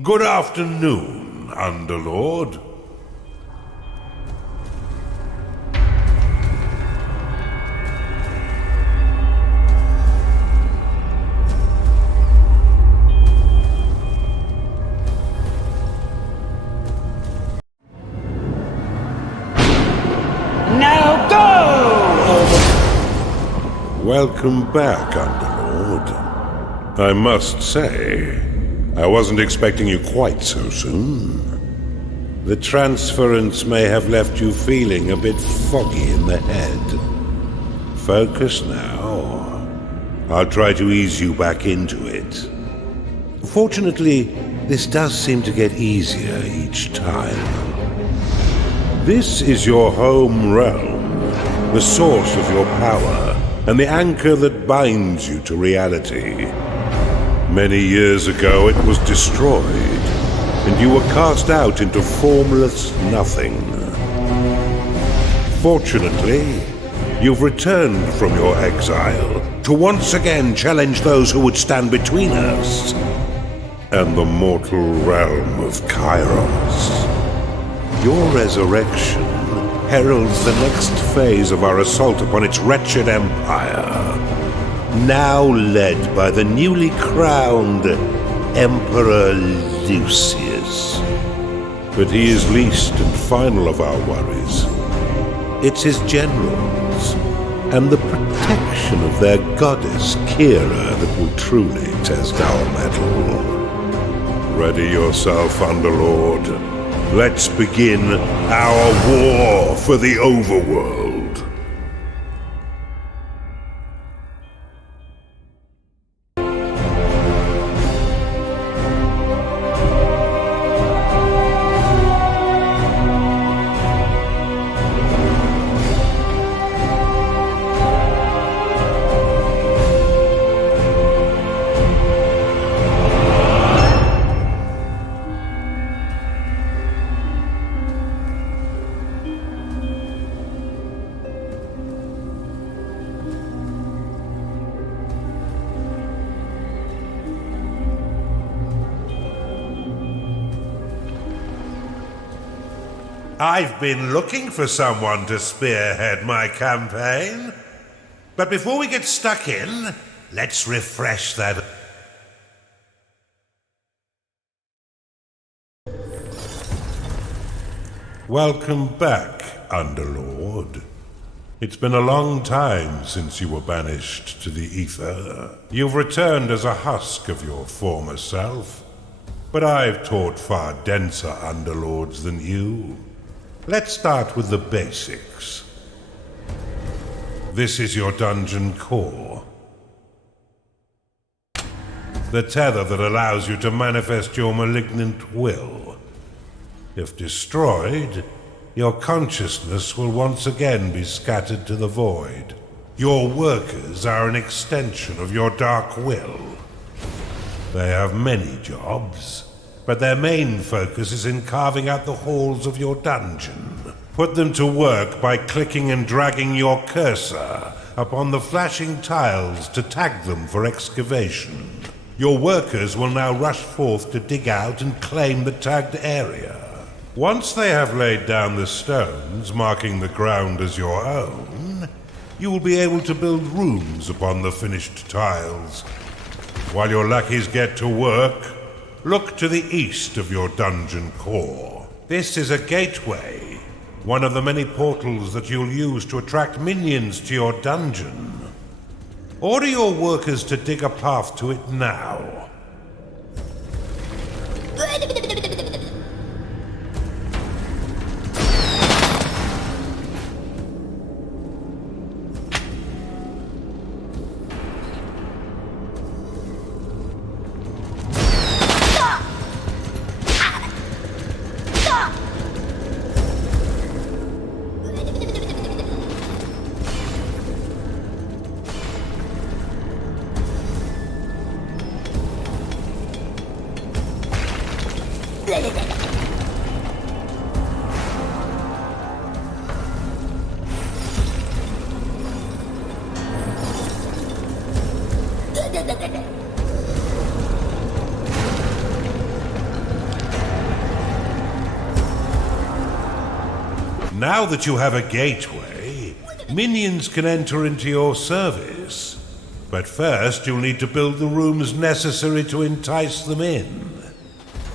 Good afternoon, Underlord. Now go! Welcome back, Underlord. I must say, I wasn't expecting you quite so soon. The transference may have left you feeling a bit foggy in the head. Focus now. I'll try to ease you back into it. Fortunately, this does seem to get easier each time. This is your home realm, the source of your power, and the anchor that binds you to reality. Many years ago it was destroyed, and you were cast out into formless nothing. Fortunately, you've returned from your exile to once again challenge those who would stand between us and the mortal realm of Kairos. Your resurrection heralds the next phase of our assault upon its wretched empire, now led by the newly crowned Emperor Lucius. But he is least and final of our worries. It's his generals and the protection of their goddess Kira that will truly test our mettle. Ready yourself, Underlord. Let's begin our war for the Overworld. I've been looking for someone to spearhead my campaign. But before we get stuck in, let's refresh that. Welcome back, Underlord. It's been a long time since you were banished to the ether. You've returned as a husk of your former self. But I've taught far denser Underlords than you. Let's start with the basics. This is your dungeon core. The tether that allows you to manifest your malignant will. If destroyed, your consciousness will once again be scattered to the void. Your workers are an extension of your dark will. They have many jobs, but their main focus is in carving out the halls of your dungeon. Put them to work by clicking and dragging your cursor upon the flashing tiles to tag them for excavation. Your workers will now rush forth to dig out and claim the tagged area. Once they have laid down the stones, marking the ground as your own, you will be able to build rooms upon the finished tiles. While your lackeys get to work, look to the east of your dungeon core. This is a gateway, one of the many portals that you'll use to attract minions to your dungeon. Order your workers to dig a path to it now. Now that you have a gateway, minions can enter into your service. But first, you'll need to build the rooms necessary to entice them in.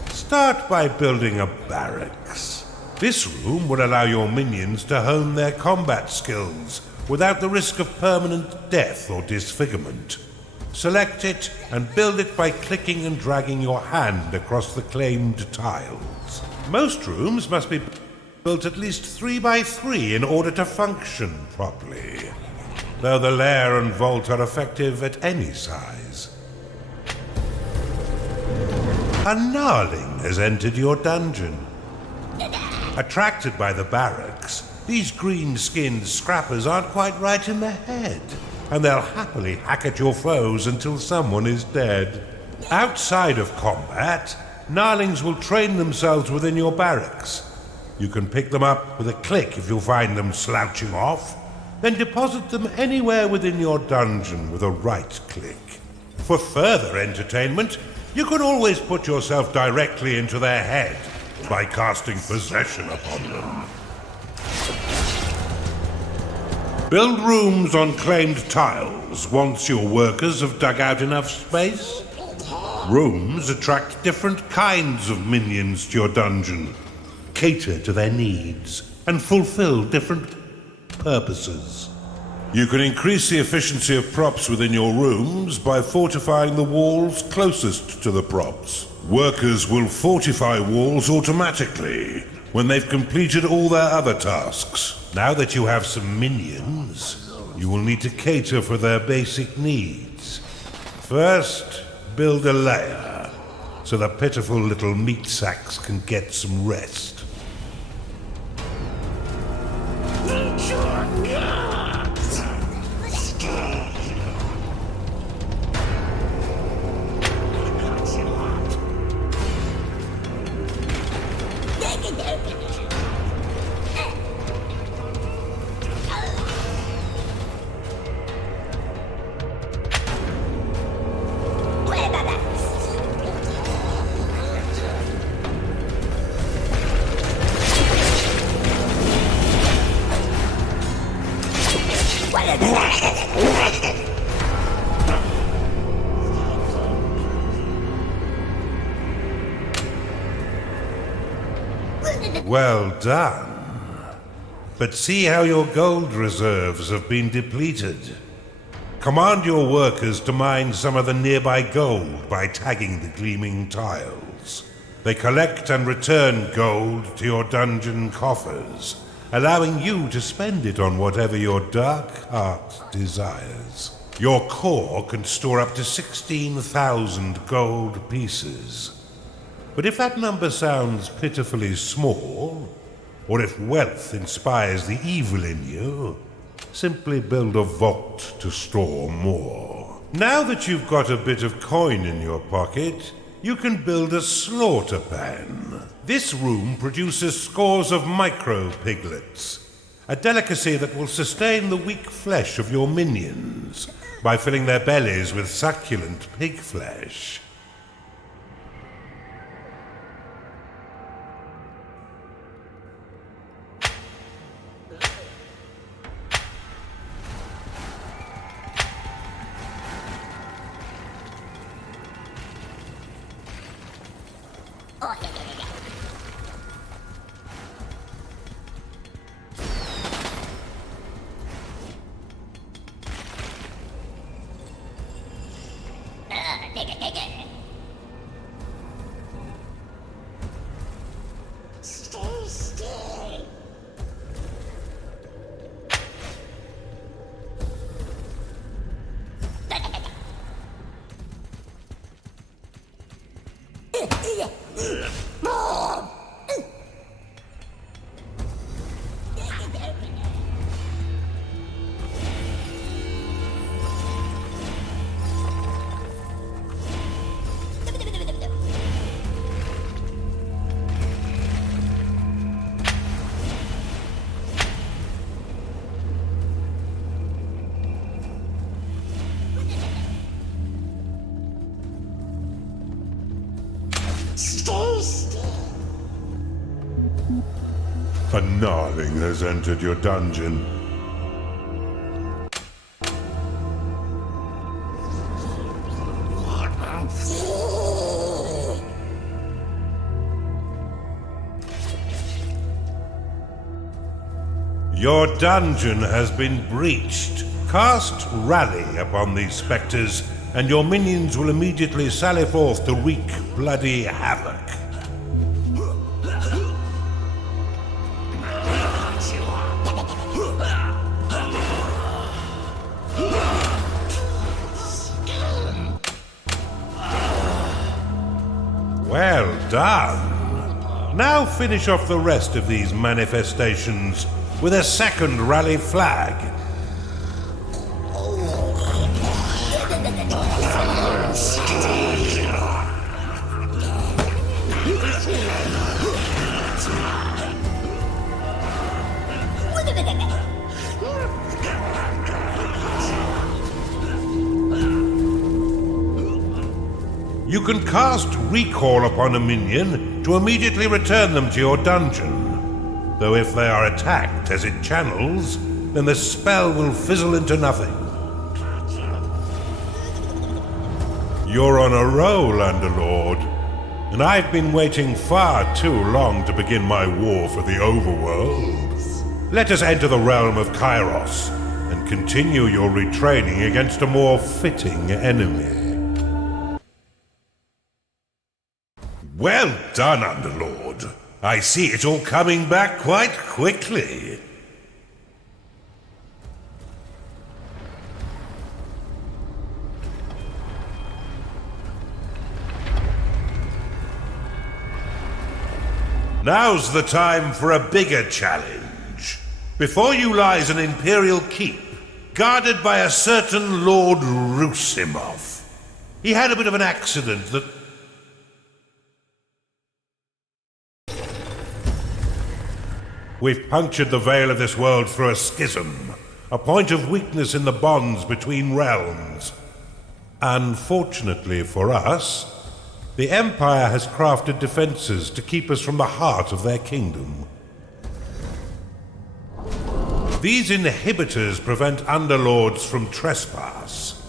Start by building a barracks. This room will allow your minions to hone their combat skills without the risk of permanent death or disfigurement. Select it and build it by clicking and dragging your hand across the claimed tiles. Most rooms must be built at least 3 by 3 in order to function properly, though the lair and vault are effective at any size. A gnarling has entered your dungeon. Attracted by the barracks, these green-skinned scrappers aren't quite right in the head, and they'll happily hack at your foes until someone is dead. Outside of combat, gnarlings will train themselves within your barracks. You can pick them up with a click if you find them slouching off, then deposit them anywhere within your dungeon with a right click. For further entertainment, you can always put yourself directly into their head by casting possession upon them. Build rooms on claimed tiles once your workers have dug out enough space. Rooms attract different kinds of minions to your dungeon, cater to their needs, and fulfill different purposes. You can increase the efficiency of props within your rooms by fortifying the walls closest to the props. Workers will fortify walls automatically when they've completed all their other tasks. Now that you have some minions, you will need to cater for their basic needs. First, build a lair so the pitiful little meat sacks can get some rest. Well done. But see how your gold reserves have been depleted. Command your workers to mine some of the nearby gold by tagging the gleaming tiles. They collect and return gold to your dungeon coffers, allowing you to spend it on whatever your dark heart desires. Your core can store up to 16,000 gold pieces. But if that number sounds pitifully small, or if wealth inspires the evil in you, simply build a vault to store more. Now that you've got a bit of coin in your pocket, you can build a slaughter pan. This room produces scores of micro-piglets, a delicacy that will sustain the weak flesh of your minions by filling their bellies with succulent pig flesh. A gnarling has entered your dungeon. Your dungeon has been breached. Cast Rally upon these spectres, and your minions will immediately sally forth to wreak bloody havoc. Well done. Now finish off the rest of these manifestations with a second rally flag. You can cast Recall upon a minion to immediately return them to your dungeon. Though if they are attacked as it channels, then the spell will fizzle into nothing. You're on a roll, Underlord, and I've been waiting far too long to begin my war for the Overworld. Let us enter the realm of Kairos and continue your retraining against a more fitting enemy. Well done, Underlord. I see it's all coming back quite quickly. Now's the time for a bigger challenge. Before you lies an Imperial keep, guarded by a certain Lord Rusimov. He had a bit of an accident that... We've punctured the veil of this world through a schism, a point of weakness in the bonds between realms. Unfortunately for us, the Empire has crafted defenses to keep us from the heart of their kingdom. These inhibitors prevent Underlords from trespass,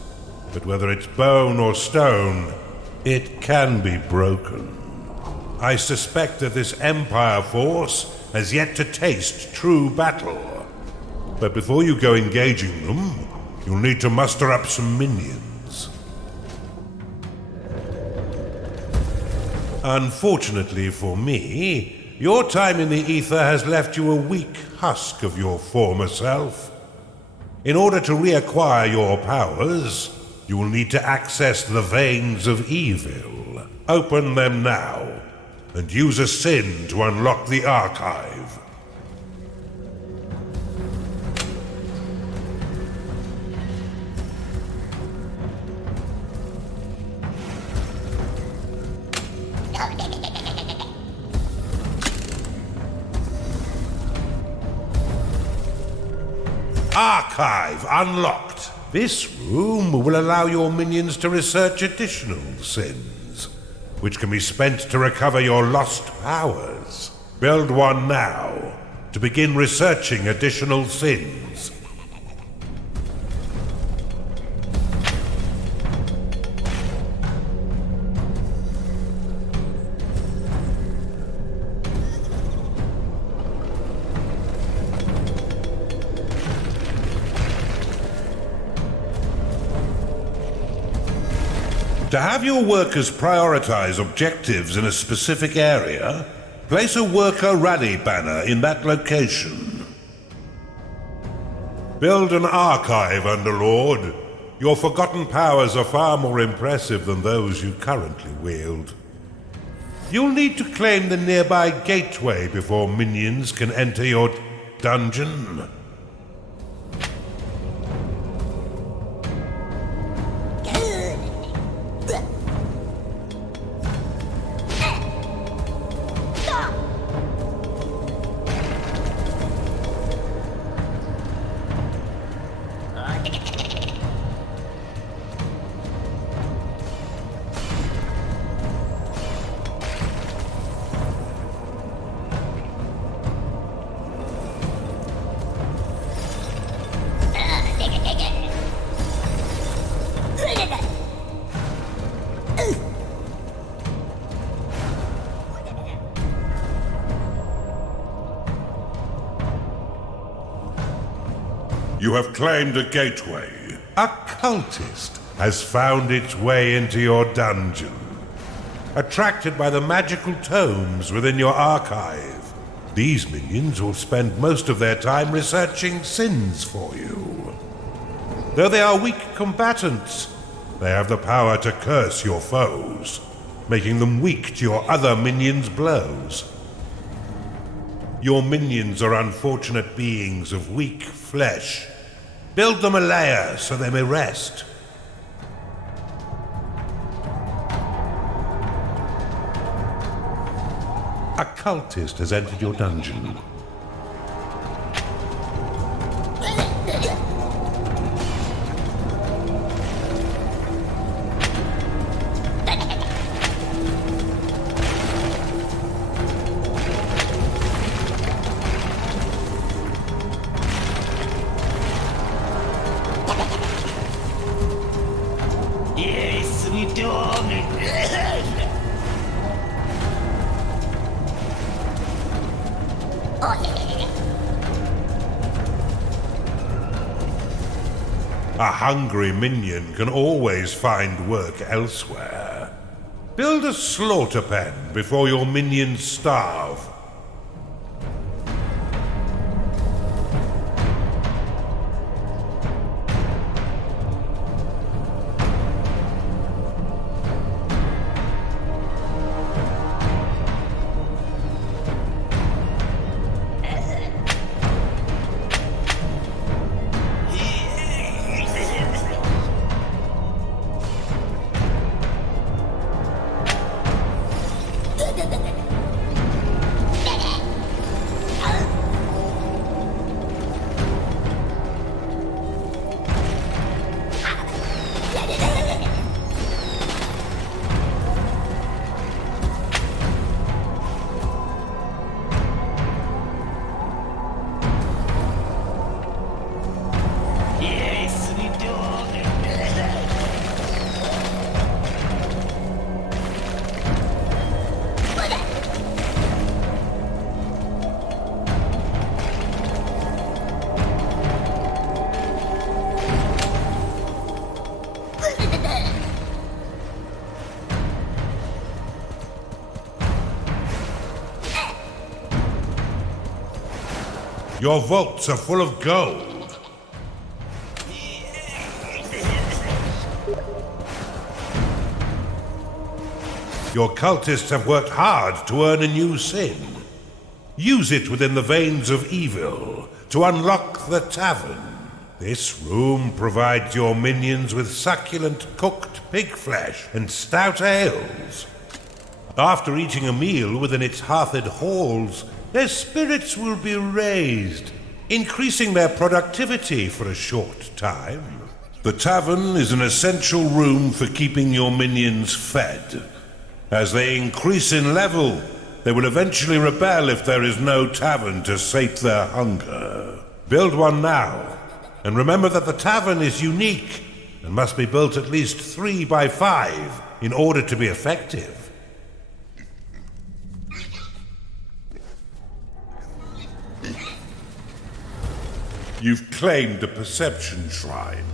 but whether it's bone or stone, it can be broken. I suspect that this Empire force has yet to taste true battle. But before you go engaging them, you'll need to muster up some minions. Unfortunately for me, your time in the ether has left you a weak husk of your former self. In order to reacquire your powers, you will need to access the veins of evil. Open them now, and use a sin to unlock the archive. Archive unlocked. This room will allow your minions to research additional sins, which can be spent to recover your lost powers. Build one now, to begin researching additional sins. To have your workers prioritize objectives in a specific area, place a worker rally banner in that location. Build an archive, Underlord. Your forgotten powers are far more impressive than those you currently wield. You'll need to claim the nearby gateway before minions can enter your dungeon. You have claimed a gateway. A cultist has found its way into your dungeon. Attracted by the magical tomes within your archive, these minions will spend most of their time researching sins for you. Though they are weak combatants, they have the power to curse your foes, making them weak to your other minions' blows. Your minions are unfortunate beings of weak flesh. Build them a lair so they may rest. A cultist has entered your dungeon. Yes, we dog. A hungry minion can always find work elsewhere. Build a slaughter pen before your minions starve. Your vaults are full of gold. Your cultists have worked hard to earn a new sin. Use it within the veins of evil to unlock the tavern. This room provides your minions with succulent cooked pig flesh and stout ales. After eating a meal within its hearthed halls, their spirits will be raised, increasing their productivity for a short time. The tavern is an essential room for keeping your minions fed. As they increase in level, they will eventually rebel if there is no tavern to sate their hunger. Build one now, and remember that the tavern is unique and must be built at least 3 by 5 in order to be effective. You've claimed a perception shrine.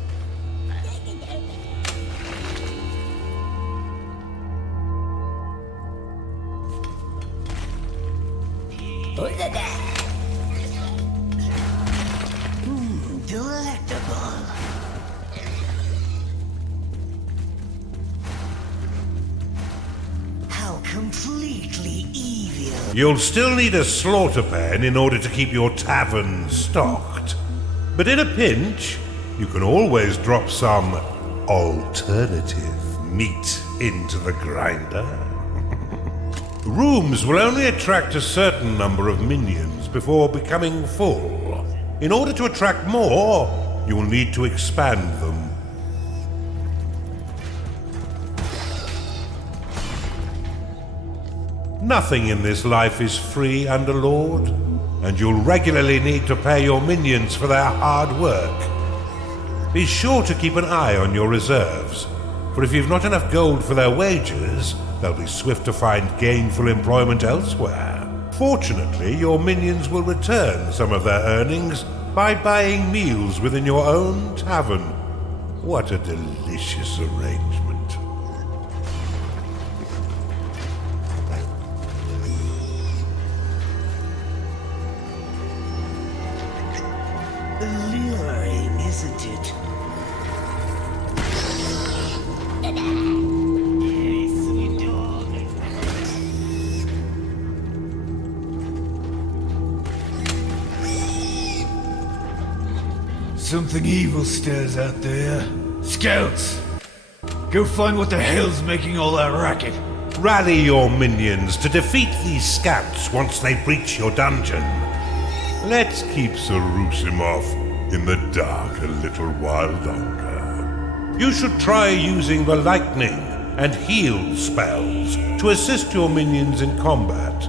Delectable. How completely evil. You'll still need a slaughter pen in order to keep your tavern stocked. But in a pinch, you can always drop some alternative meat into the grinder. Rooms will only attract a certain number of minions before becoming full. In order to attract more, you will need to expand them. Nothing in this life is free, Underlord, and you'll regularly need to pay your minions for their hard work. Be sure to keep an eye on your reserves, for if you've not enough gold for their wages, they'll be swift to find gainful employment elsewhere. Fortunately, your minions will return some of their earnings by buying meals within your own tavern. What a delicious arrangement. Alluring, isn't it? Yes, sweet dog. Something evil stirs out there. Scouts! Go find what the hell's making all that racket. Rally your minions to defeat these scouts once they breach your dungeon. Let's keep Sarusimov in the dark a little while longer. You should try using the lightning and heal spells to assist your minions in combat.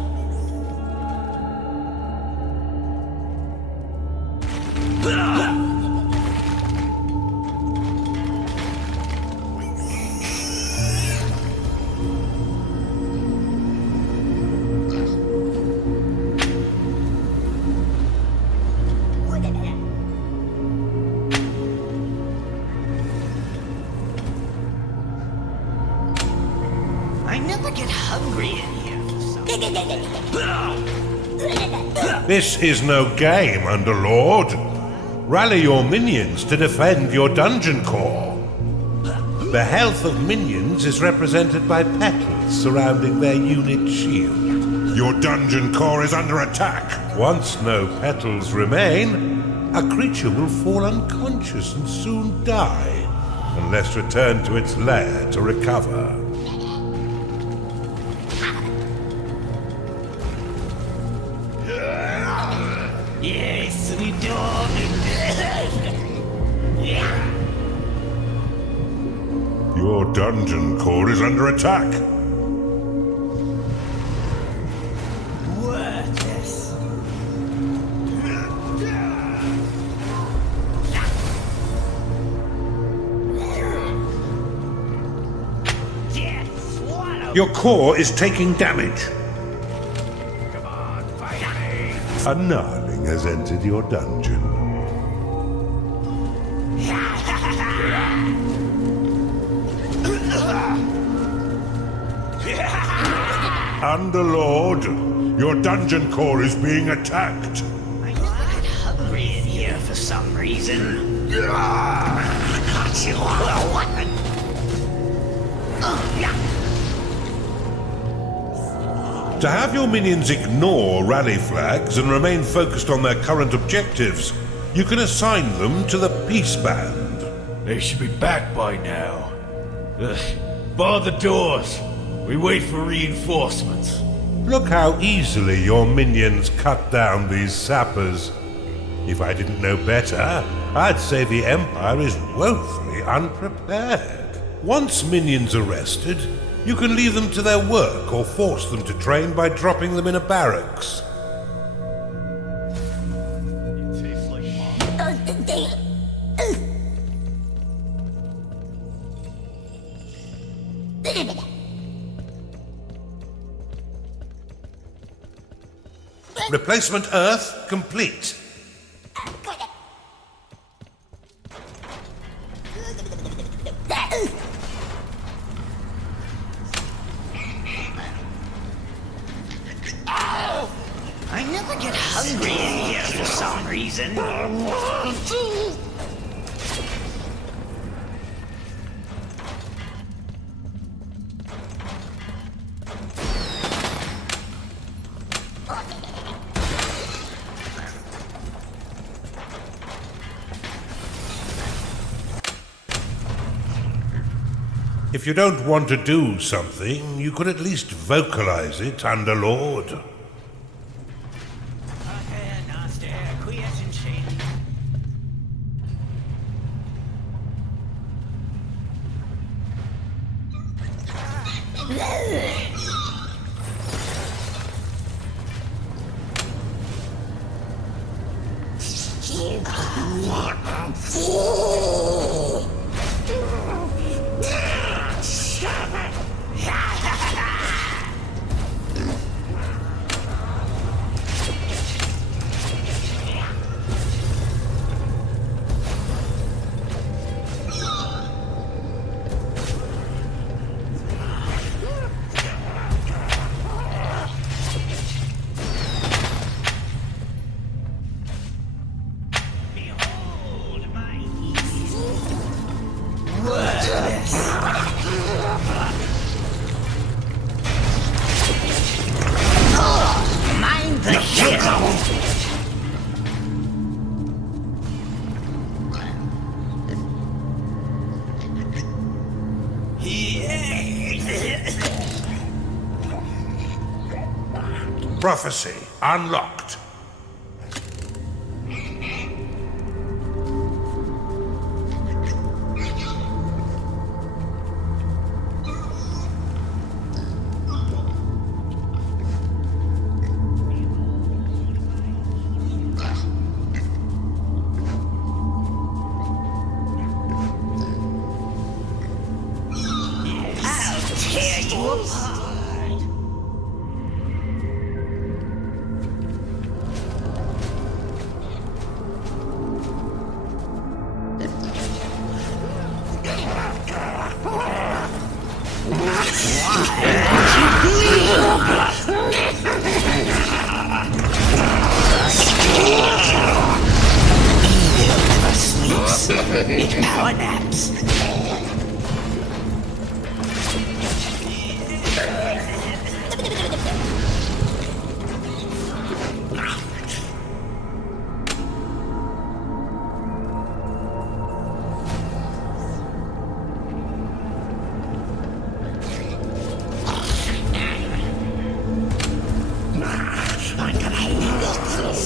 I never get hungry in here. This is no game, Underlord. Rally your minions to defend your dungeon core. The health of minions is represented by petals surrounding their unit shield. Your dungeon core is under attack. Once no petals remain, a creature will fall unconscious and soon die, unless returned to its lair to recover. Yes, sweet dog. Your dungeon core is under attack. Worthless. Yes, swallow. Your core is taking damage. Come on, fight me. A gnarling has entered your dungeon. Underlord, your dungeon core is being attacked. I never get hungry in here for some reason. To have your minions ignore rally flags and remain focused on their current objectives, you can assign them to the Peace Band. They should be back by now. Ugh. Bar the doors. We wait for reinforcements. Look how easily your minions cut down these sappers. If I didn't know better, I'd say the Empire is woefully unprepared. Once minions are rested, you can leave them to their work or force them to train by dropping them in a barracks. Replacement Earth complete. I never get hungry in here for some reason. If you don't want to do something, you could at least vocalize it, Underlord. Prophecy unlocked. I'll tear you apart. It power naps. I'm gonna lick this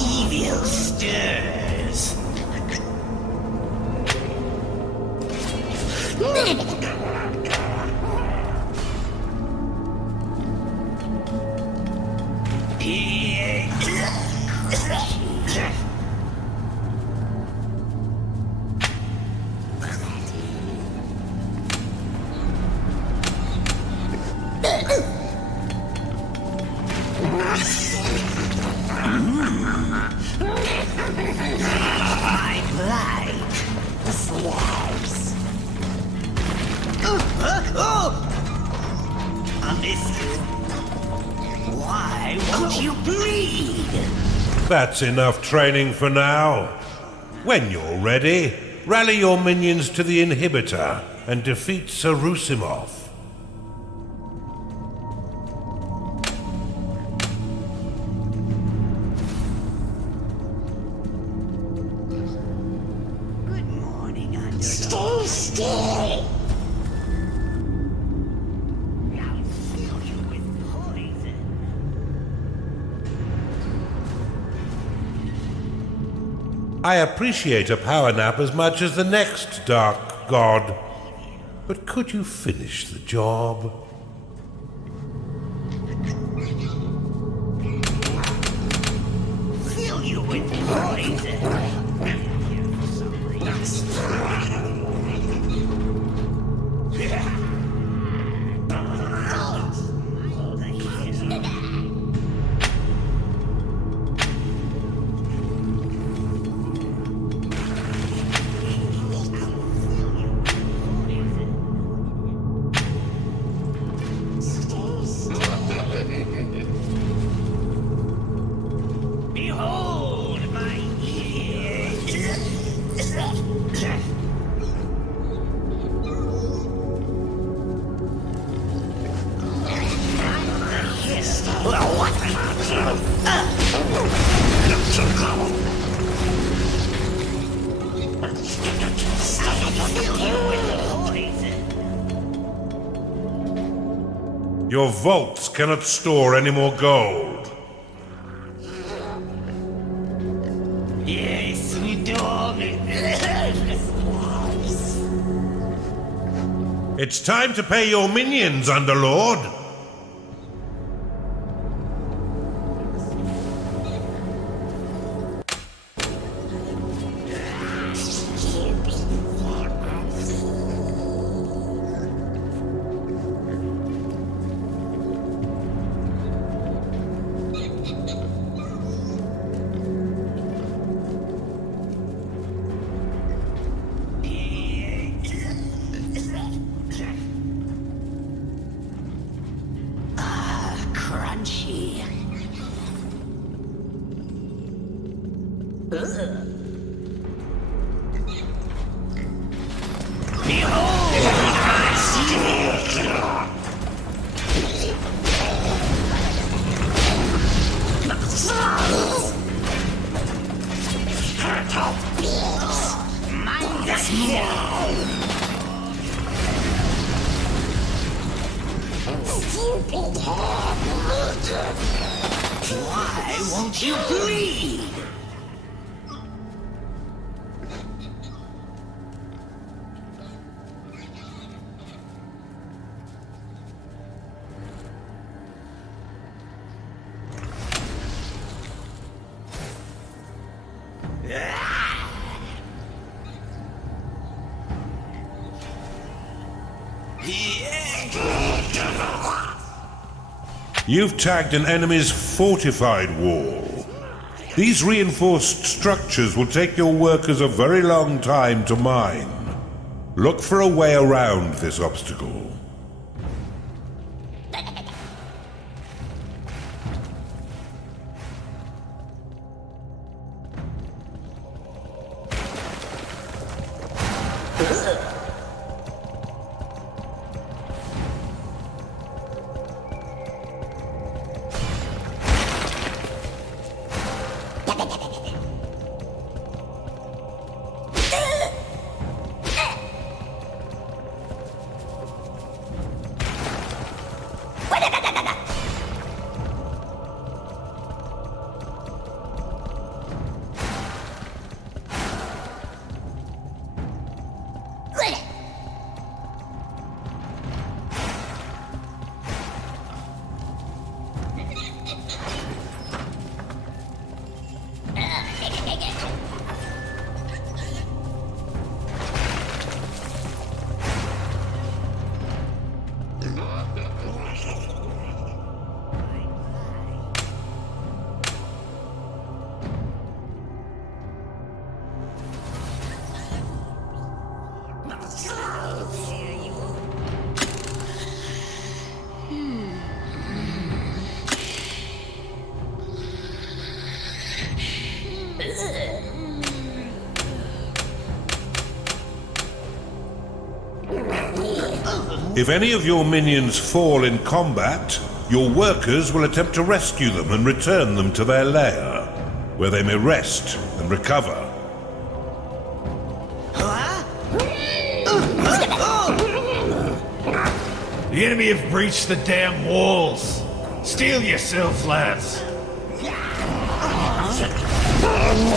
evil stirs. My light swabs. I miss you. Why won't you bleed? That's enough training for now. When you're ready, rally your minions to the inhibitor and defeat Sarusimov. Good morning, Underlord. Stay still. I'll fill you with poison. I appreciate a power nap as much as the next dark god. But could you finish the job? Fill you with poison. Behold my ears. Well, what about you? I'll fill you with poison. Your vaults cannot store any more gold. Yes, we dog. It's time to pay your minions, Underlord. Crunchy. Behold my steel. Why won't you bleed? You've tagged an enemy's fortified wall. These reinforced structures will take your workers a very long time to mine. Look for a way around this obstacle. If any of your minions fall in combat, your workers will attempt to rescue them and return them to their lair, where they may rest and recover. The enemy have breached the damn walls. Steel yourselves, lads.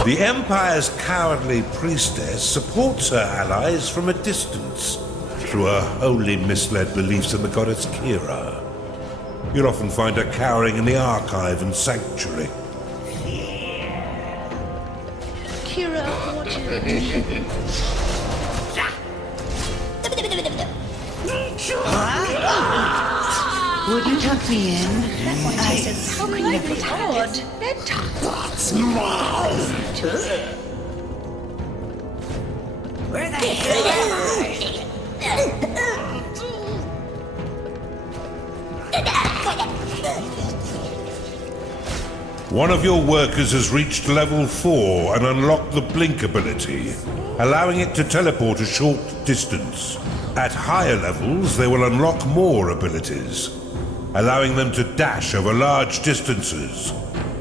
The Empire's cowardly priestess supports her allies from a distance through her wholly misled beliefs in the goddess Kira. You'll often find her cowering in the archive and sanctuary. Kira, what Would you tuck me in? I said, how can you be odd? That's mine. Where the hell am I? One of your workers has reached level 4 and unlocked the blink ability, allowing it to teleport a short distance. At higher levels, they will unlock more abilities, allowing them to dash over large distances,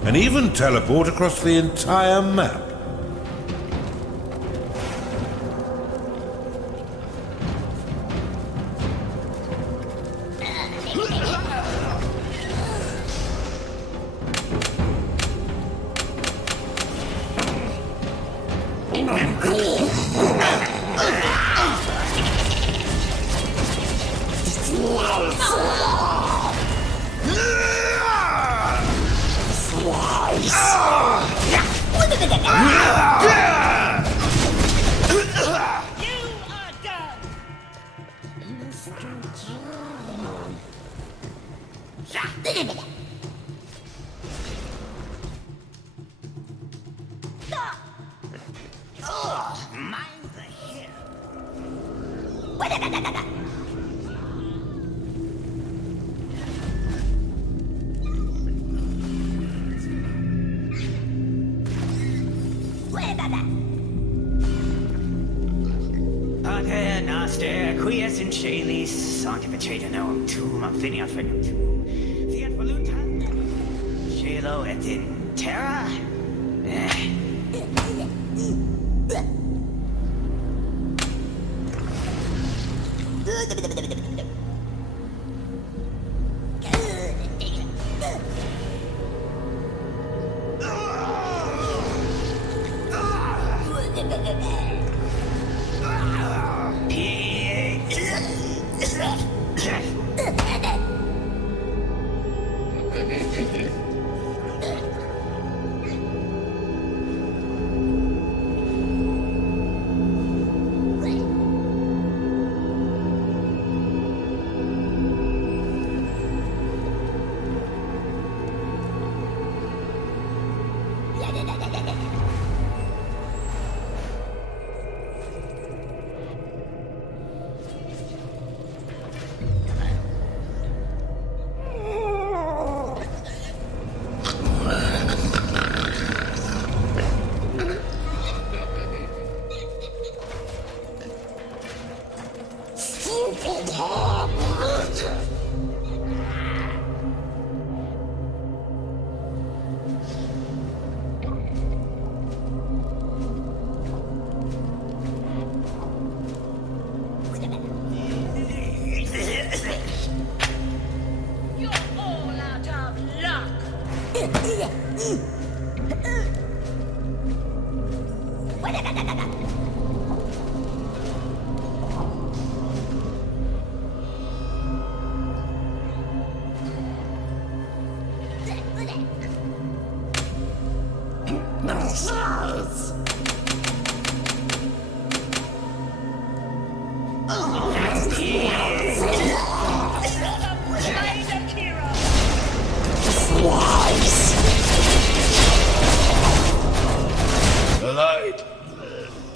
and even teleport across the entire map. Pater noster, quies in caelis, sanctificata nomen tuum, finia fecum tuum. Fiat voluntas, caelo et in terra.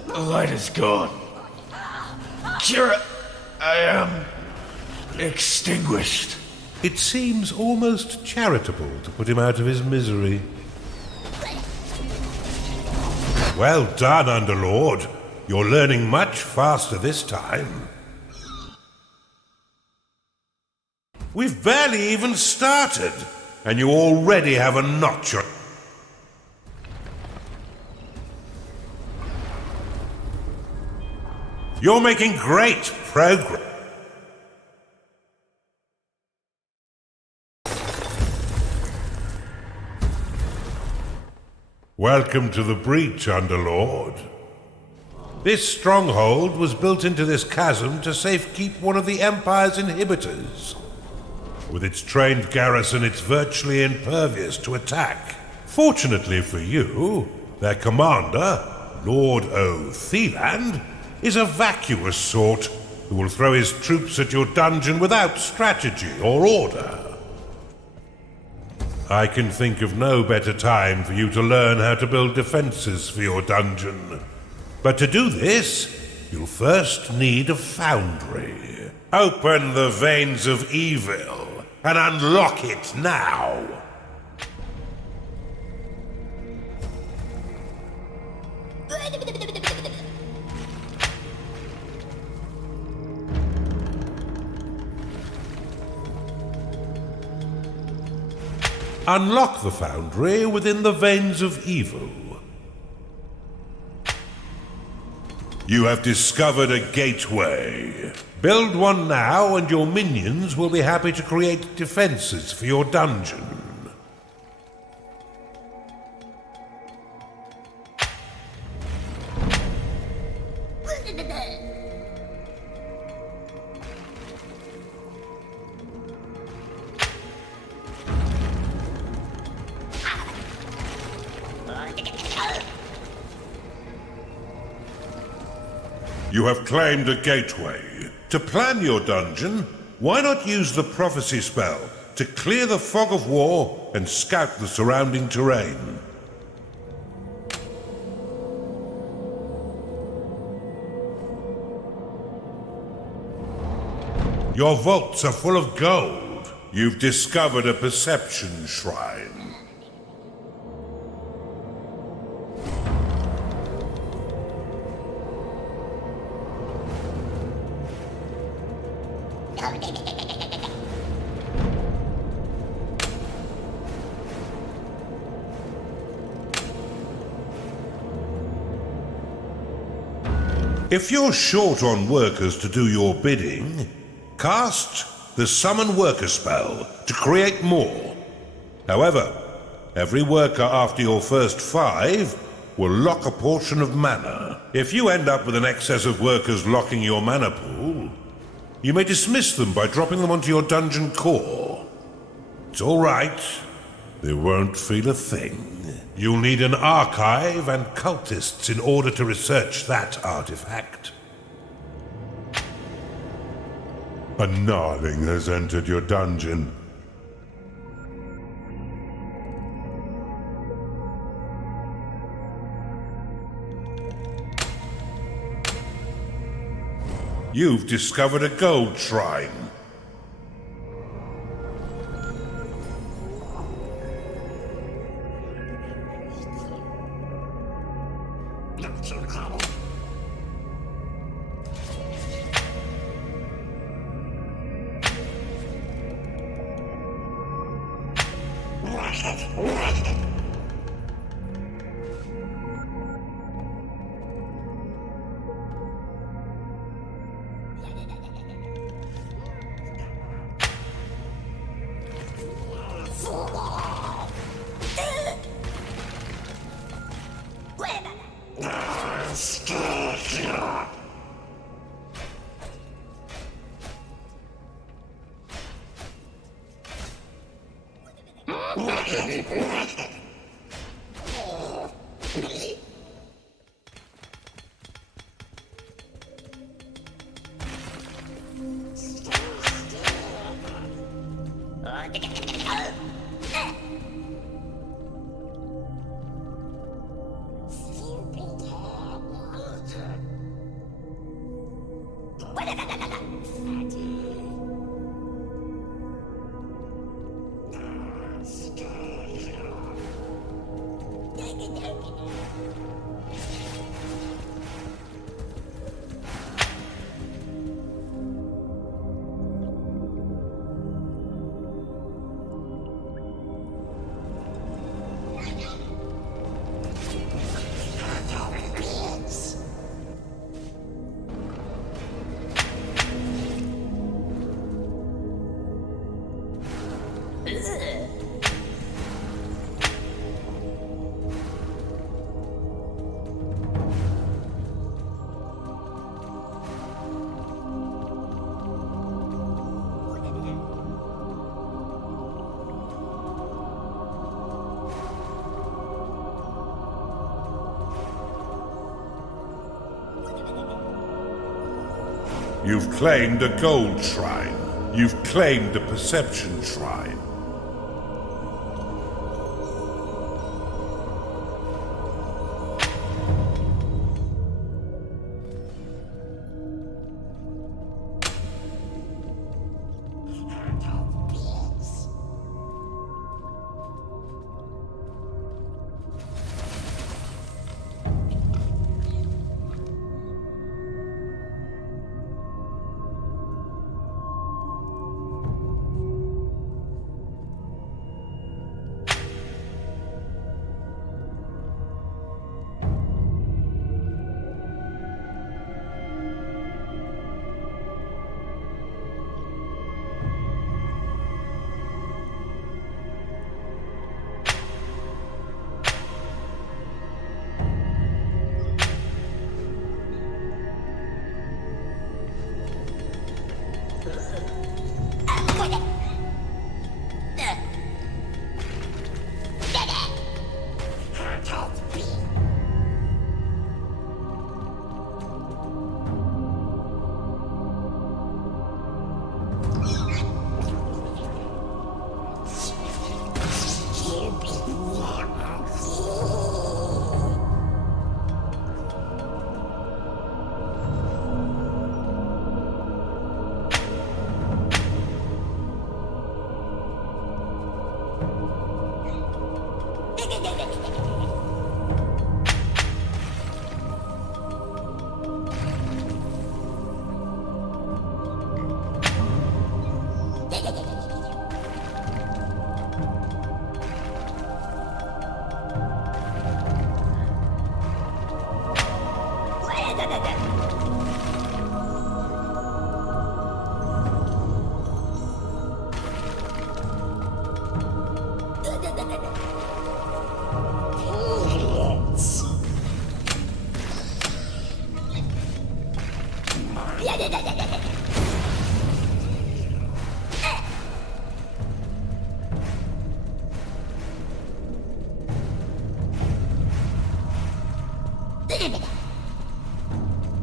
The light is gone. Kira, I am extinguished. It seems almost charitable to put him out of his misery. Well done, Underlord. You're learning much faster this time. We've barely even started, and you already have a notch on. You're making great progress. Welcome to the breach, Underlord. This stronghold was built into this chasm to safekeep one of the Empire's inhibitors. With its trained garrison, it's virtually impervious to attack. Fortunately for you, their commander, Lord O'Theland, is a vacuous sort who will throw his troops at your dungeon without strategy or order. I can think of no better time for you to learn how to build defenses for your dungeon. But to do this, you'll first need a foundry. Open the veins of evil and unlock it now. Unlock the foundry within the veins of evil. You have discovered a gateway. Build one now and your minions will be happy to create defenses for your dungeon. You have claimed a gateway. To plan your dungeon, why not use the prophecy spell to clear the fog of war and scout the surrounding terrain? Your vaults are full of gold. You've discovered a perception shrine. If you're short on workers to do your bidding, cast the Summon Worker spell to create more. However, every worker after your first 5 will lock a portion of mana. If you end up with an excess of workers locking your mana pool, you may dismiss them by dropping them onto your dungeon core. It's all right. They won't feel a thing. You'll need an archive and cultists in order to research that artifact. A gnarling has entered your dungeon. You've discovered a gold shrine. You've claimed a gold shrine. You've claimed a perception shrine.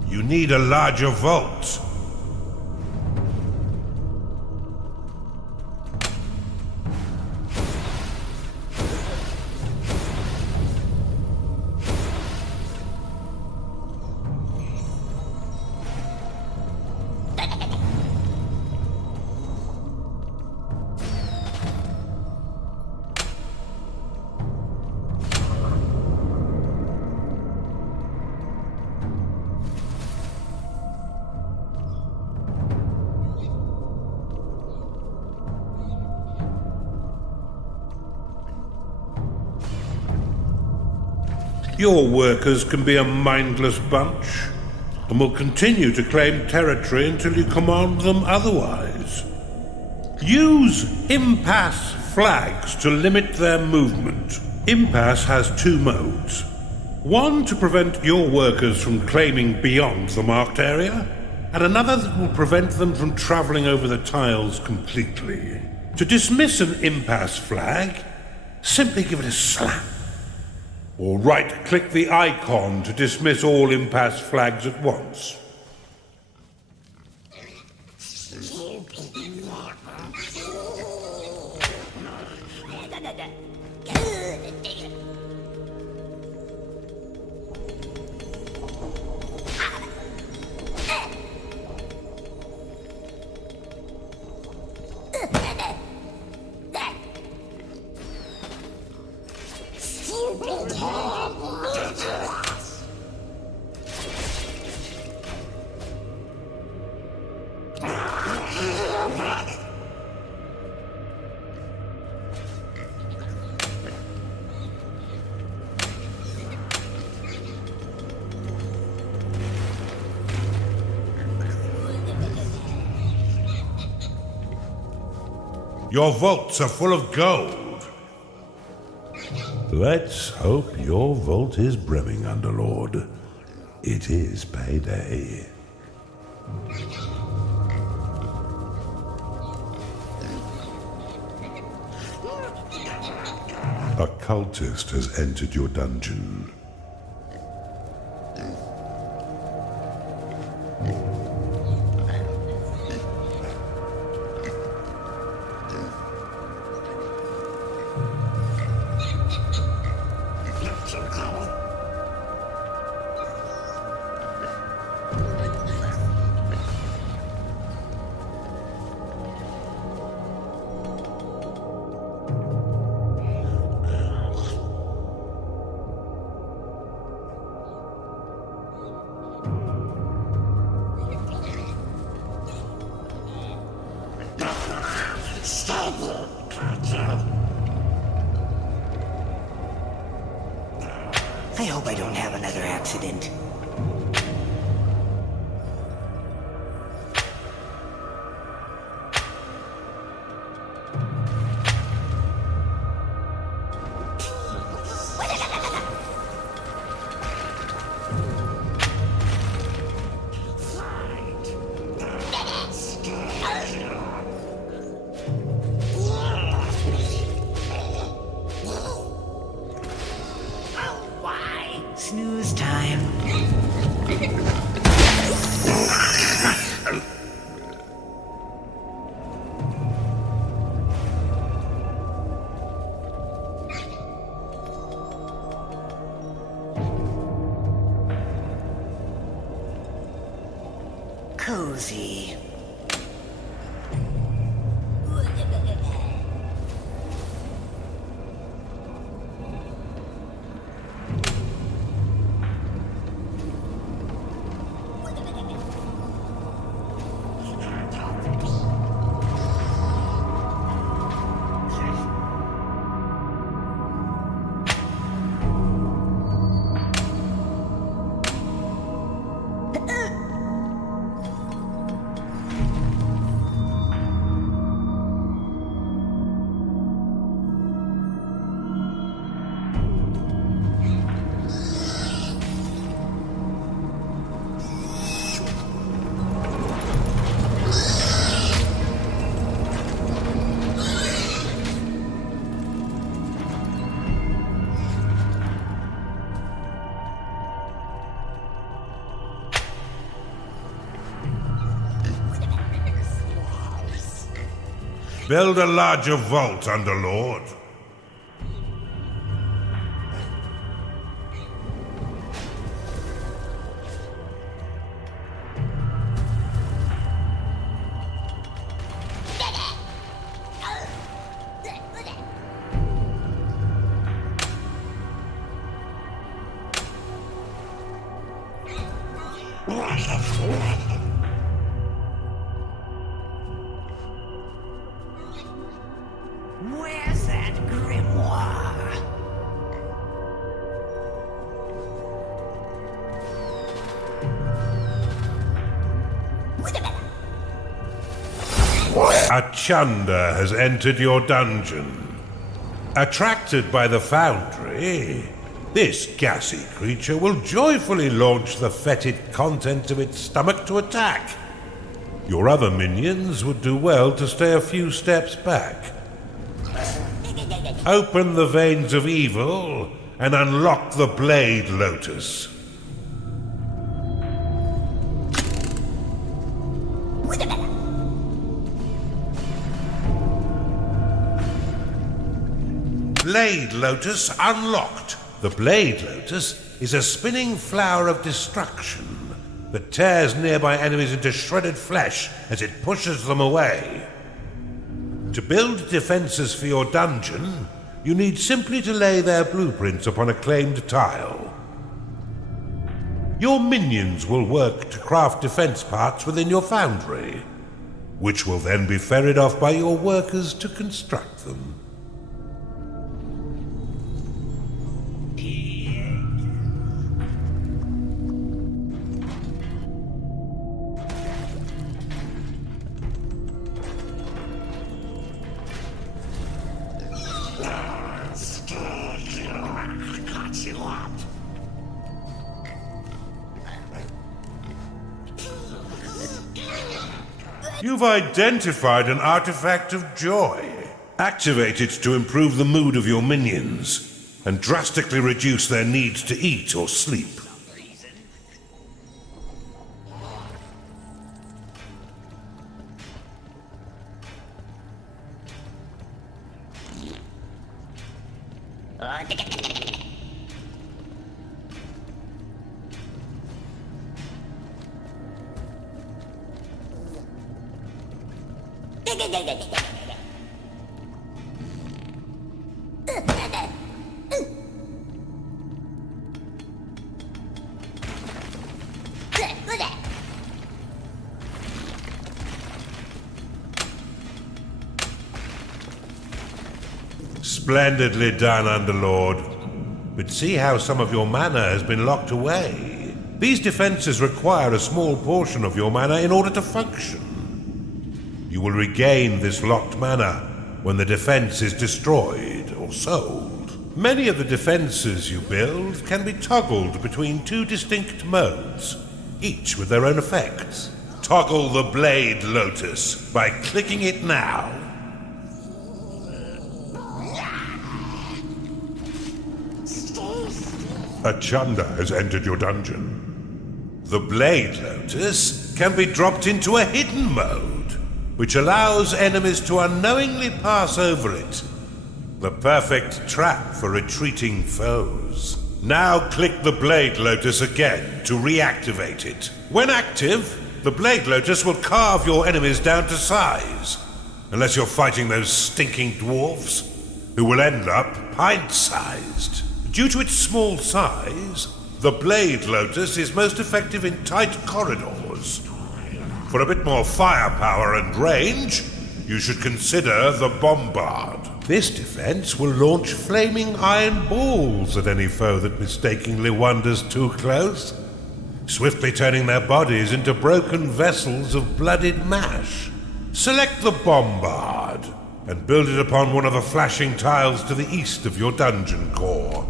You need a larger vault. Your workers can be a mindless bunch, and will continue to claim territory until you command them otherwise. Use impasse flags to limit their movement. Impasse has two modes. One to prevent your workers from claiming beyond the marked area, and another that will prevent them from traveling over the tiles completely. To dismiss an impasse flag, Simply give it a slap. Or right-click the icon to dismiss all impasse flags at once. Your vaults are full of gold. Let's hope your vault is brimming, Underlord. It is payday. A cultist has entered your dungeon. I hope I don't have another accident. Snooze time. Cozy. Build a larger vault, Underlord. Where's that grimoire? A Chunder has entered your dungeon. Attracted by the foundry, this gassy creature will joyfully launch the fetid contents of its stomach to attack. Your other minions would do well to stay a few steps back. Open the veins of evil and unlock the Blade Lotus. Blade Lotus unlocked. The Blade Lotus is a spinning flower of destruction that tears nearby enemies into shredded flesh as it pushes them away. To build defenses for your dungeon, you need simply to lay their blueprints upon a claimed tile. Your minions will work to craft defense parts within your foundry, which will then be ferried off by your workers to construct them. You've identified an artifact of joy. Activate it to improve the mood of your minions and drastically reduce their need to eat or sleep. Splendidly done, Underlord. But see how some of your mana has been locked away. These defenses require a small portion of your mana in order to function. You will regain this locked mana when the defense is destroyed or sold. Many of the defenses you build can be toggled between two distinct modes, each with their own effects. Toggle the Blade Lotus by clicking it now. A Chunda has entered your dungeon. The Blade Lotus can be dropped into a hidden mode, which allows enemies to unknowingly pass over it. The perfect trap for retreating foes. Now click the Blade Lotus again to reactivate it. When active, the Blade Lotus will carve your enemies down to size, unless you're fighting those stinking dwarfs, who will end up pint-sized. Due to its small size, the Blade Lotus is most effective in tight corridors. For a bit more firepower and range, you should consider the Bombard. This defense will launch flaming iron balls at any foe that mistakenly wanders too close, swiftly turning their bodies into broken vessels of blooded mash. Select the Bombard and build it upon one of the flashing tiles to the east of your dungeon core.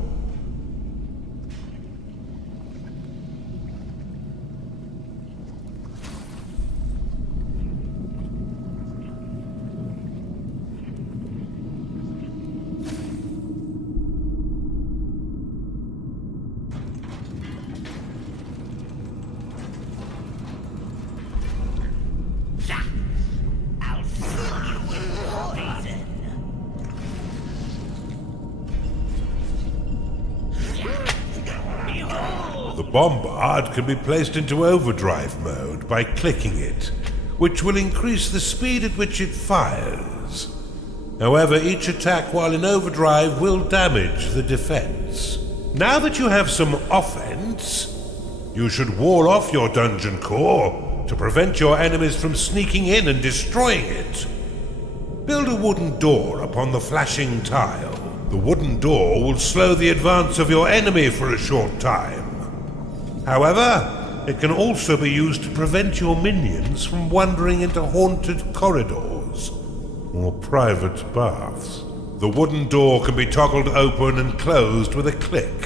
The Bombard can be placed into overdrive mode by clicking it, which will increase the speed at which it fires. However, each attack while in overdrive will damage the defense. Now that you have some offense, you should wall off your dungeon core to prevent your enemies from sneaking in and destroying it. Build a wooden door upon the flashing tile. The wooden door will slow the advance of your enemy for a short time. However, it can also be used to prevent your minions from wandering into haunted corridors or private baths. The wooden door can be toggled open and closed with a click.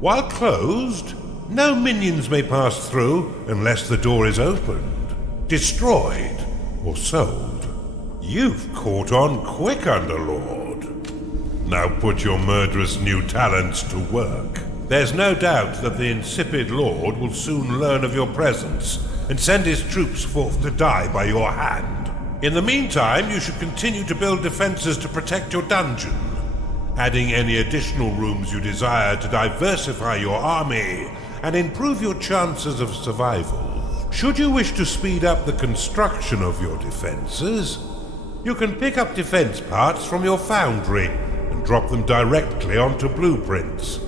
While closed, no minions may pass through unless the door is opened, destroyed, or sold. You've caught on quick, Underlord. Now put your murderous new talents to work. There's no doubt that the insipid Lord will soon learn of your presence and send his troops forth to die by your hand. In the meantime, you should continue to build defenses to protect your dungeon, adding any additional rooms you desire to diversify your army and improve your chances of survival. Should you wish to speed up the construction of your defenses, you can pick up defense parts from your foundry and drop them directly onto blueprints.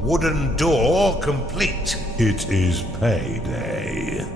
Wooden door complete. It is payday.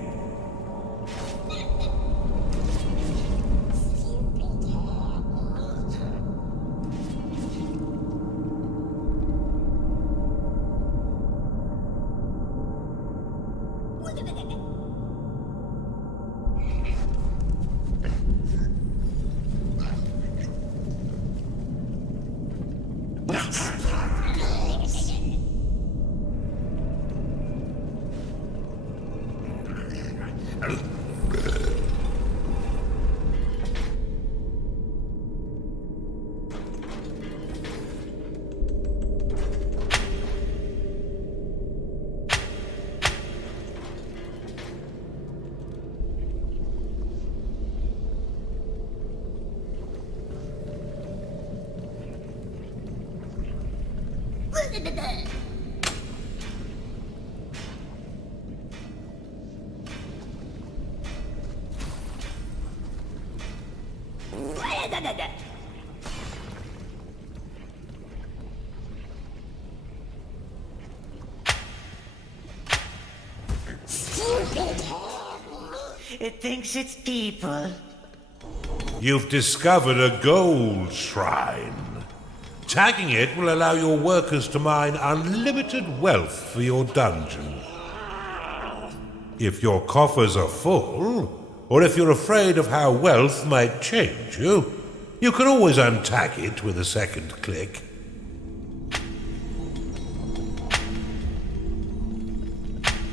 It thinks it's people. You've discovered a gold shrine. Tagging it will allow your workers to mine unlimited wealth for your dungeon. If your coffers are full, or if you're afraid of how wealth might change you, you can always untag it with a second click.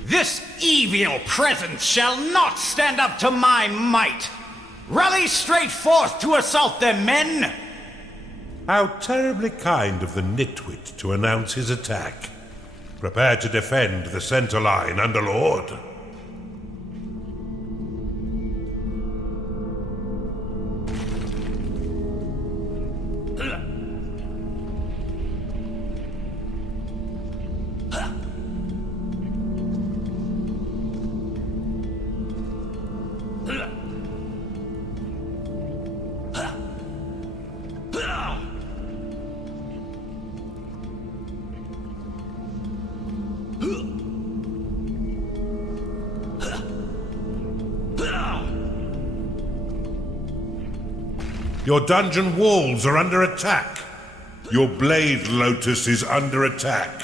This evil presence shall not stand up to my might. Rally straight forth to assault them, men! How terribly kind of the nitwit to announce his attack. Prepare to defend the center line, Underlord. Your dungeon walls are under attack. Your blade lotus is under attack.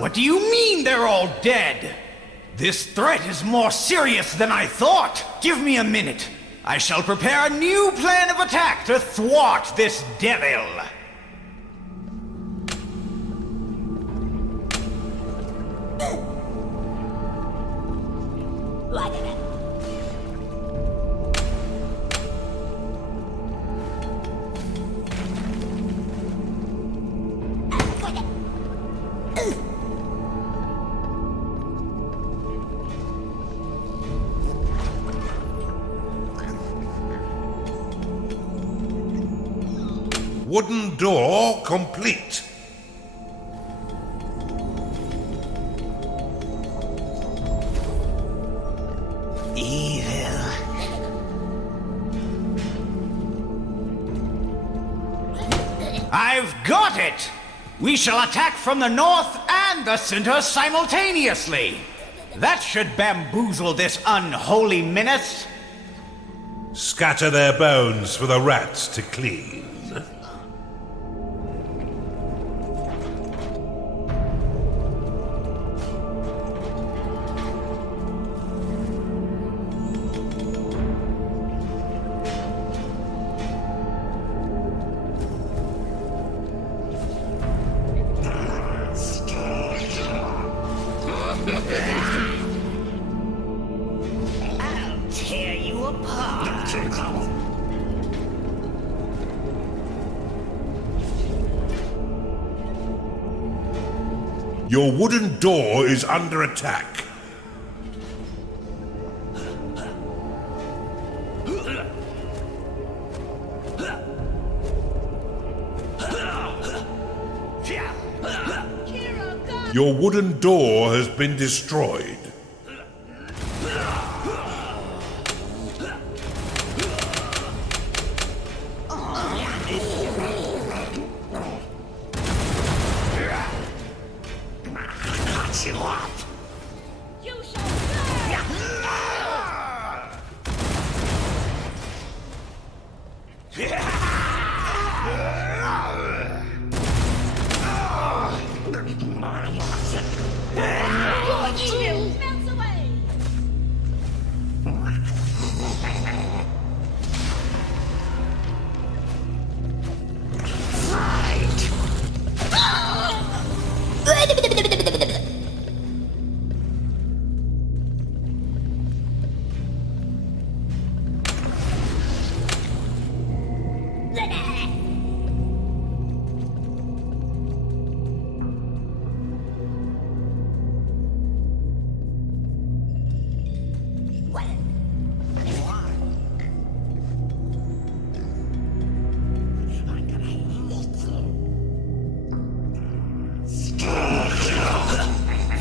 What do you mean they're all dead? This threat is more serious than I thought. Give me a minute. I shall prepare a new plan of attack to thwart this devil. Wooden door complete. Evil. I've got it! We shall attack from the north and the center simultaneously. That should bamboozle this unholy menace. Scatter their bones for the rats to clean. I'll tear you apart. Your wooden door is under attack. Your wooden door has been destroyed. You shall die! Your evil melts away!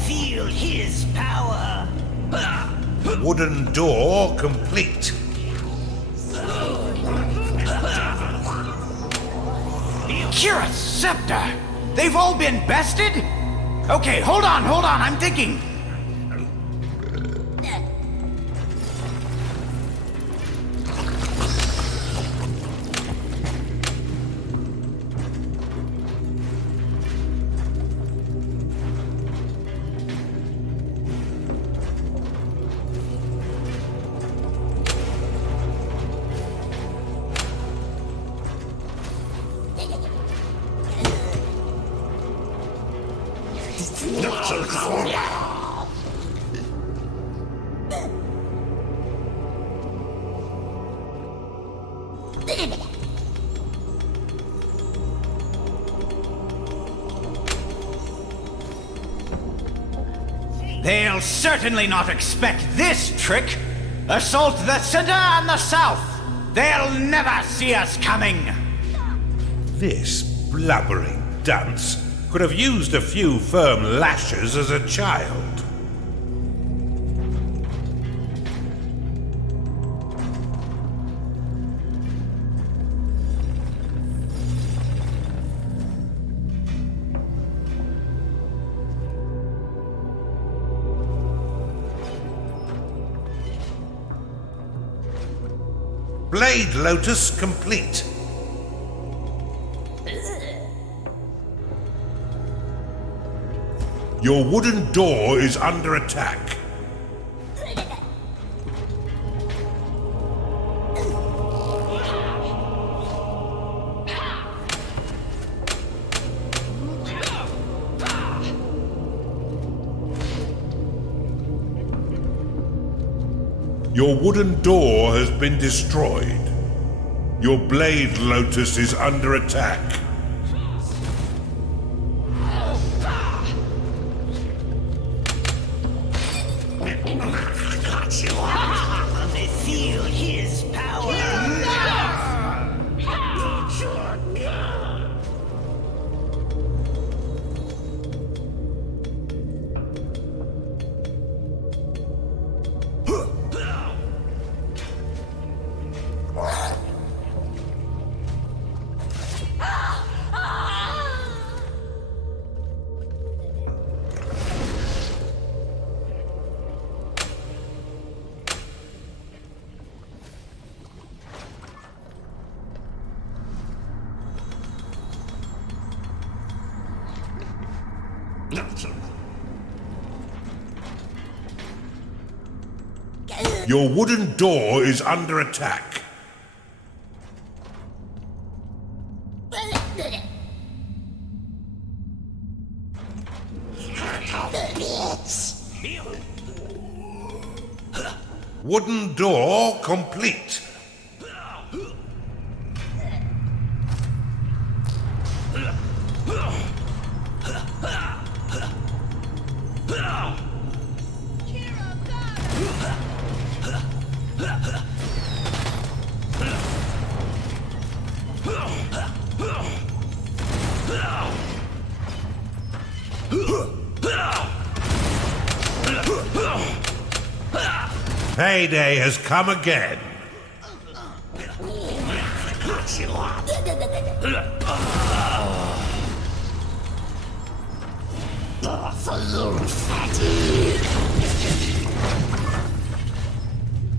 Feel his power. Wooden door complete. Kira's scepter! They've all been bested? Okay, hold on, I'm thinking. They'll certainly not expect this trick. Assault the center and the south. They'll never see us coming. This blubbering dunce could have used a few firm lashes as a child. Blade Lotus complete. Your wooden door is under attack. Your wooden door has been destroyed. Your Blade Lotus is under attack. They feel his power. Your wooden door is under attack. Wooden door complete. Payday has come again.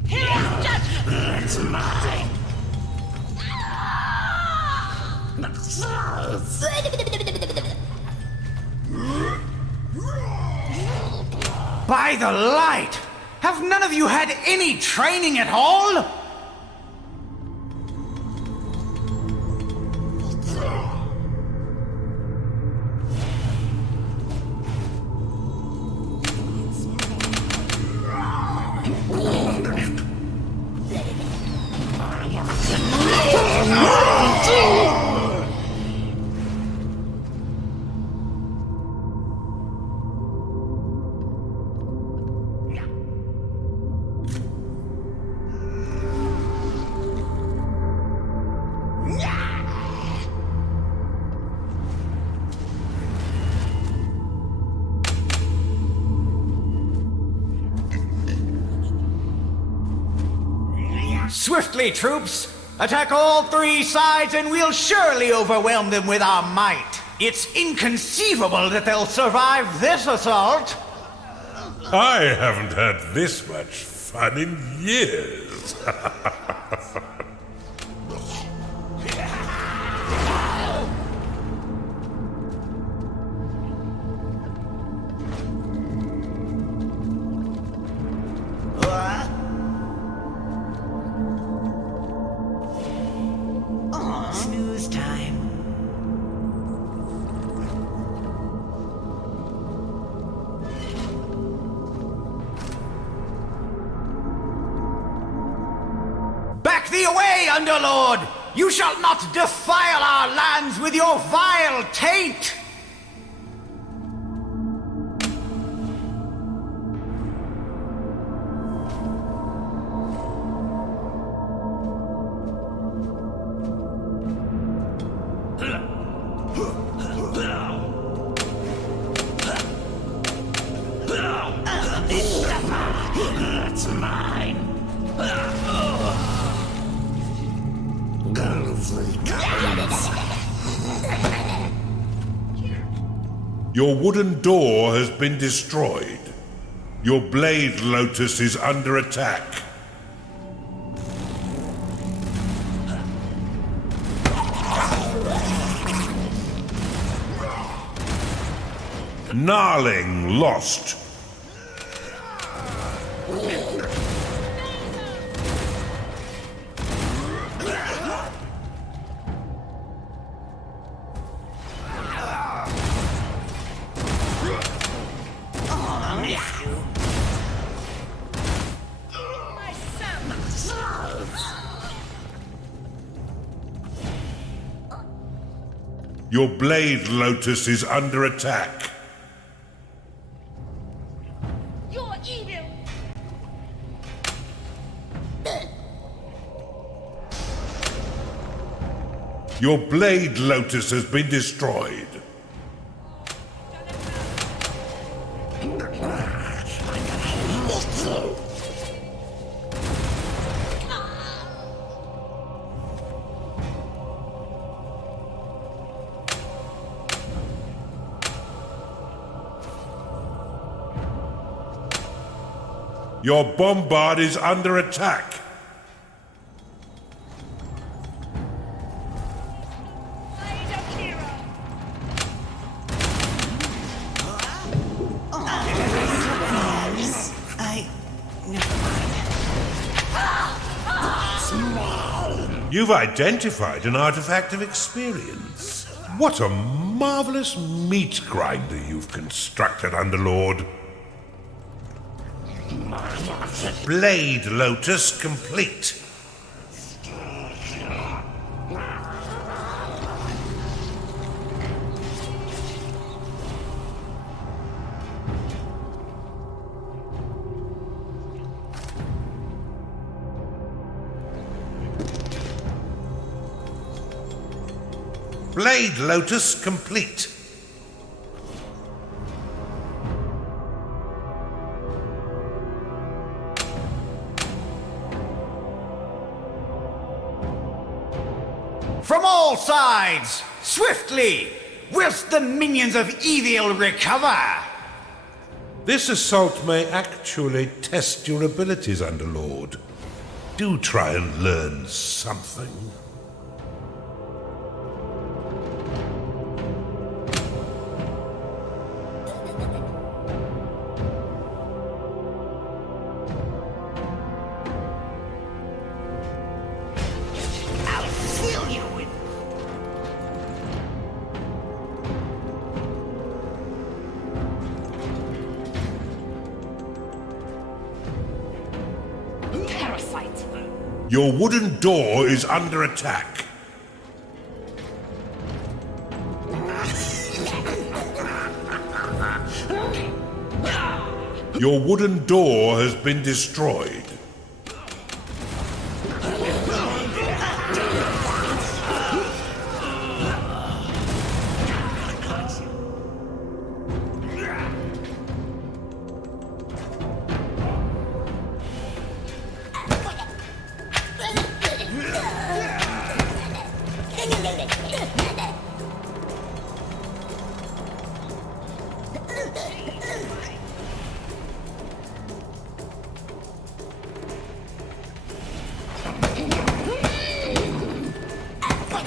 Here's judgment! It's mine. By the light! Have none of you had any training at all? Swiftly, troops! Attack all three sides and we'll surely overwhelm them with our might. It's inconceivable that they'll survive this assault. I haven't had this much fun in years. Snooze time. Back thee away, Underlord! You shall not defile our lands with your vile taint! It's mine. Your wooden door has been destroyed. Your blade lotus is under attack. Gnarling lost. Your blade lotus is under attack. You're evil! Your blade lotus has been destroyed. Your bombard is under attack. Blade of Hero! You've identified an artifact of experience. What a marvelous meat grinder you've constructed, Underlord. Blade Lotus complete. Blade Lotus complete. From all sides, swiftly, whilst the minions of evil recover. This assault may actually test your abilities, Underlord. Do try and learn something. I'll fill you with... Parasite. Your wooden door is under attack. Your wooden door has been destroyed.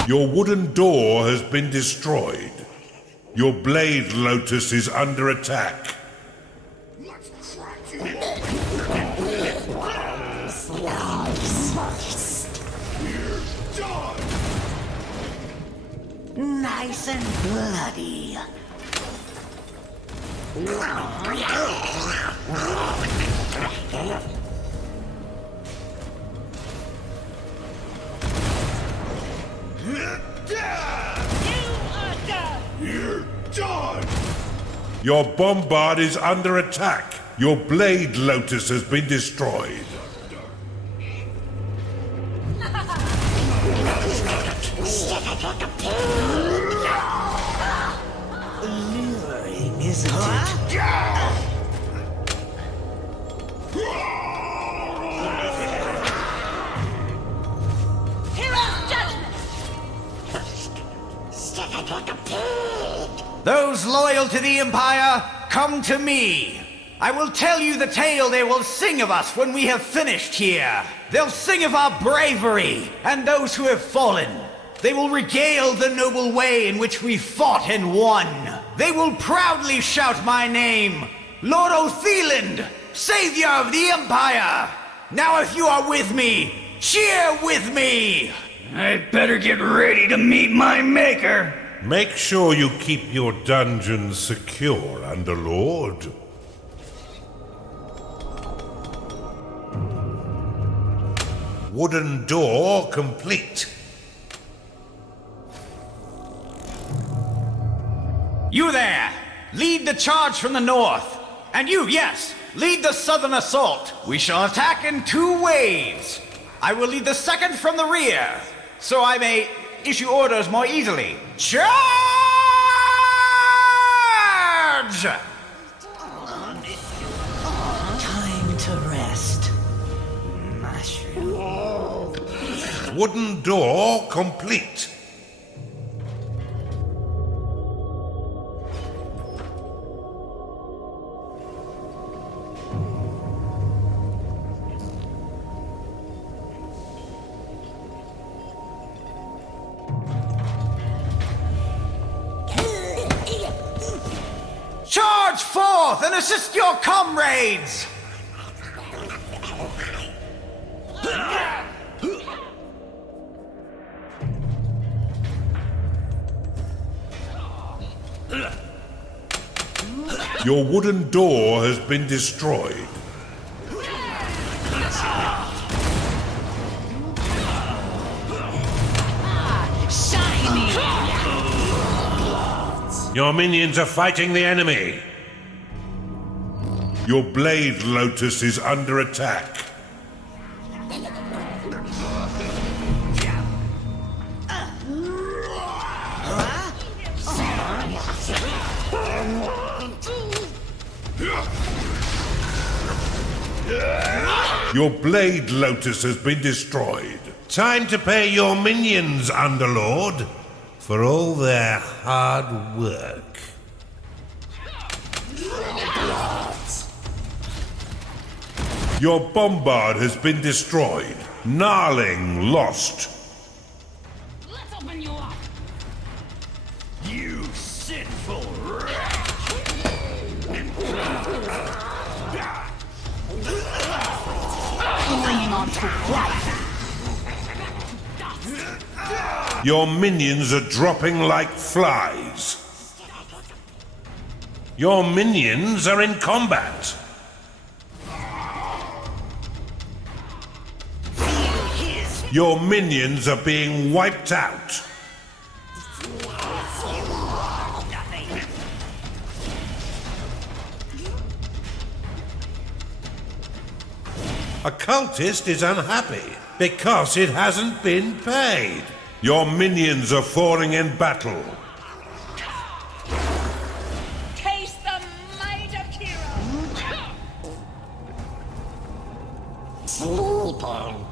Your wooden door has been destroyed. Your Blade Lotus is under attack. Nice and bloody. Your bombard is under attack. Your Blade Lotus has been destroyed. Alluring is what? Hero's judgment. Those loyal to the Empire, come to me. I will tell you the tale they will sing of us when we have finished here. They'll sing of our bravery and those who have fallen. They will regale the noble way in which we fought and won. They will proudly shout my name, Lord Otheland, Savior of the Empire. Now if you are with me, cheer with me. I'd better get ready to meet my maker. Make sure you keep your dungeon secure, Underlord. Wooden door complete. You there, lead the charge from the north. And you, yes, lead the southern assault. We shall attack in 2 waves. I will lead the second from the rear, so I may issue orders more easily. Charge! Time to rest. Mushroom. Wooden door complete. Charge forth and assist your comrades! Your wooden door has been destroyed. Shiny! Your minions are fighting the enemy. Your blade lotus is under attack. Your blade lotus has been destroyed. Time to pay your minions, Underlord, for all their hard work. Your bombard has been destroyed. Gnarling lost. Let's open you up! You sinful wretch! Clinging on to what? Your minions are dropping like flies. Your minions are in combat. Your minions are being wiped out. A cultist is unhappy because it hasn't been paid. Your minions are falling in battle. Taste the might of Kira! Sleeping.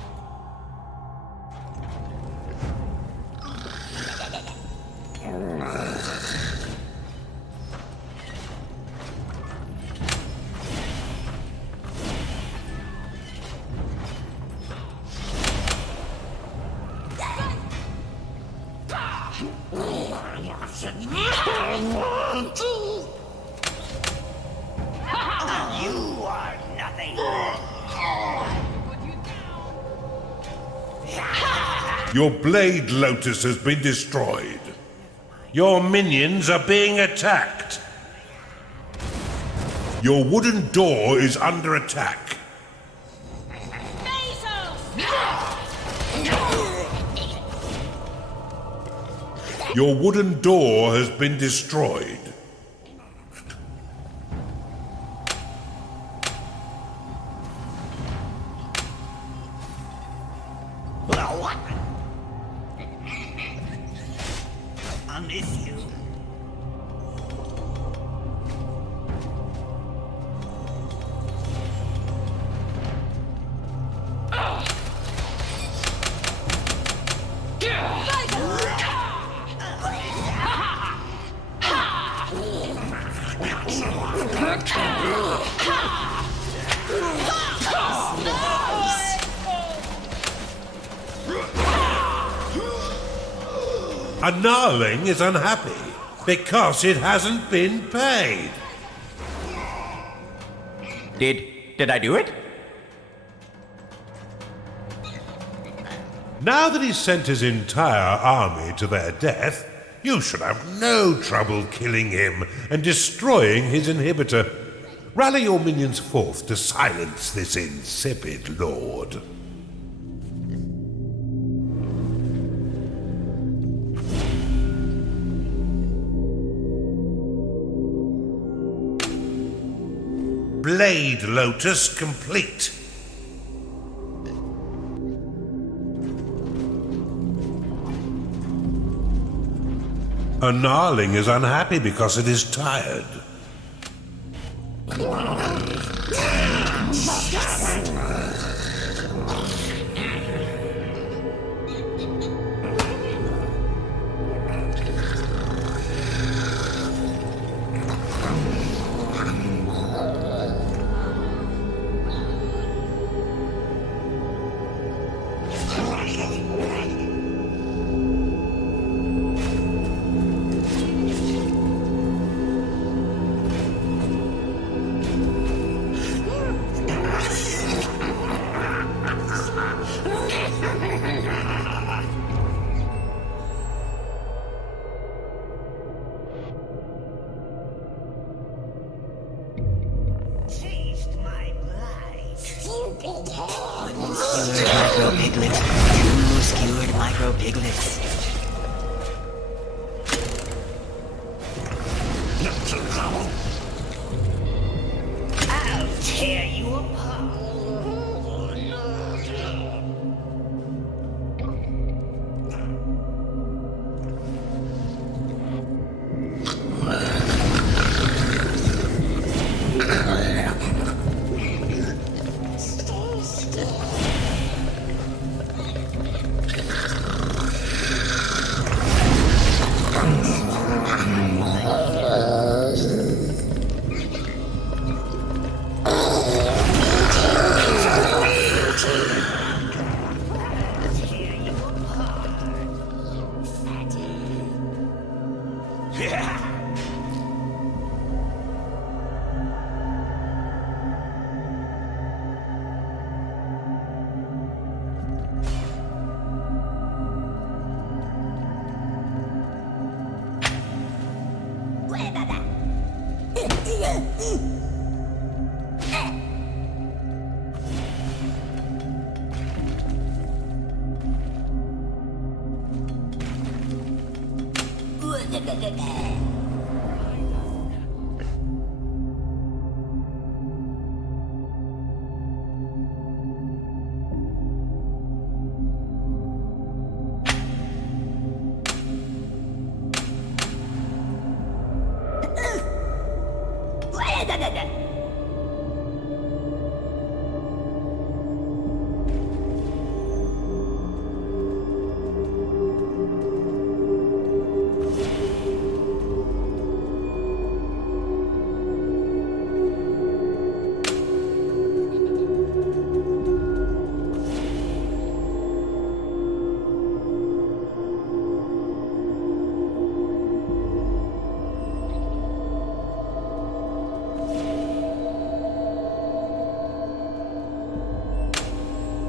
You are nothing. Your blade lotus has been destroyed. Your minions are being attacked. Your wooden door is under attack. Your wooden door has been destroyed. Well, what? I'll miss you. A gnarling is unhappy because it hasn't been paid. Did I do it? Now that he's sent his entire army to their death, you should have no trouble killing him and destroying his inhibitor. Rally your minions forth to silence this insipid lord. Blade Lotus complete. A gnarling is unhappy because it is tired. Micro piglets. 2 skewered micro piglets. I'll tear you apart.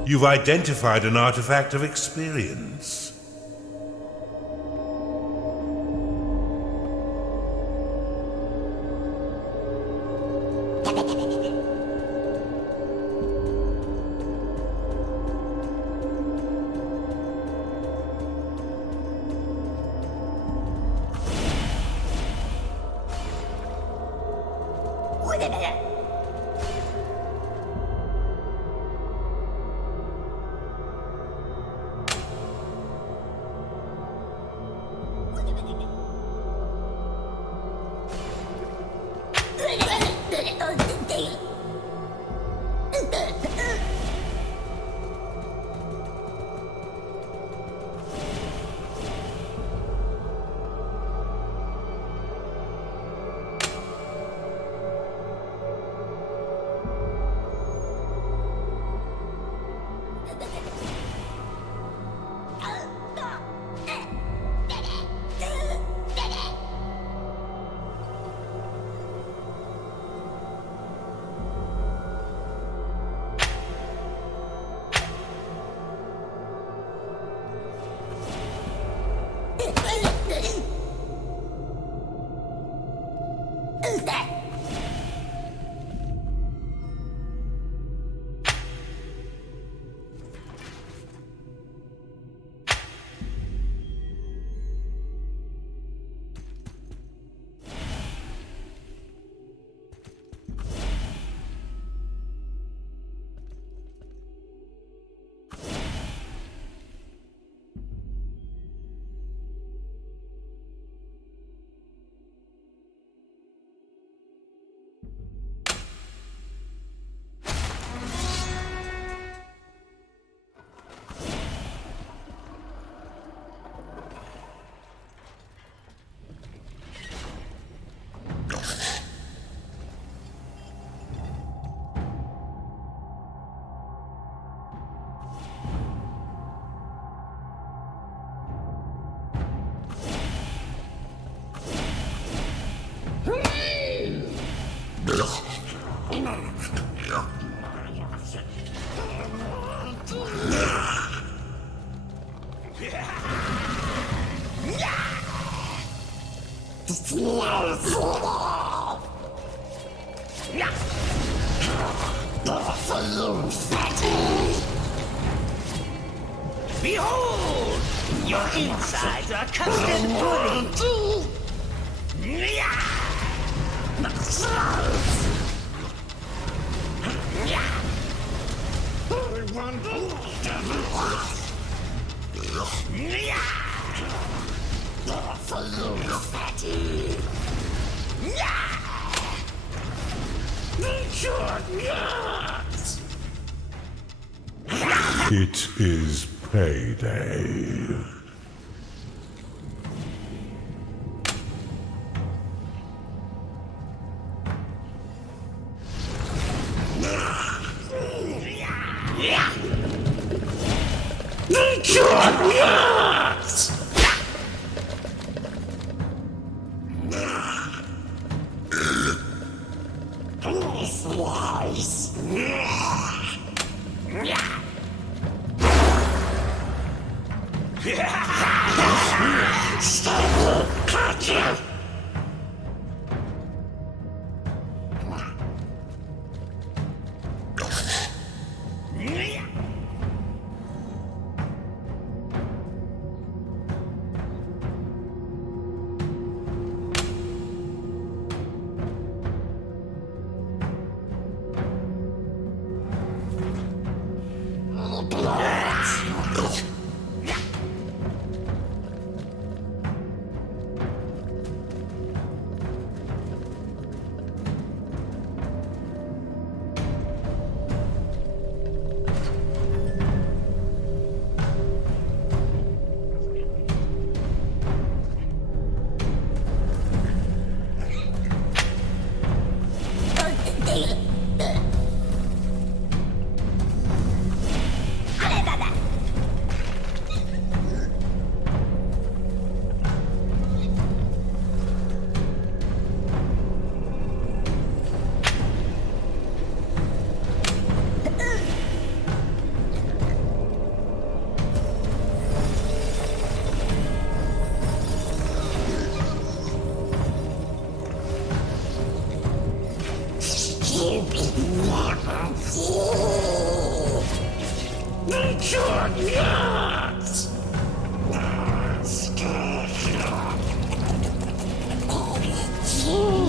You've identified an artifact of experience. Buffalo fatty. Behold! Your insides are custard pudding! Buffalo fatty. It is payday.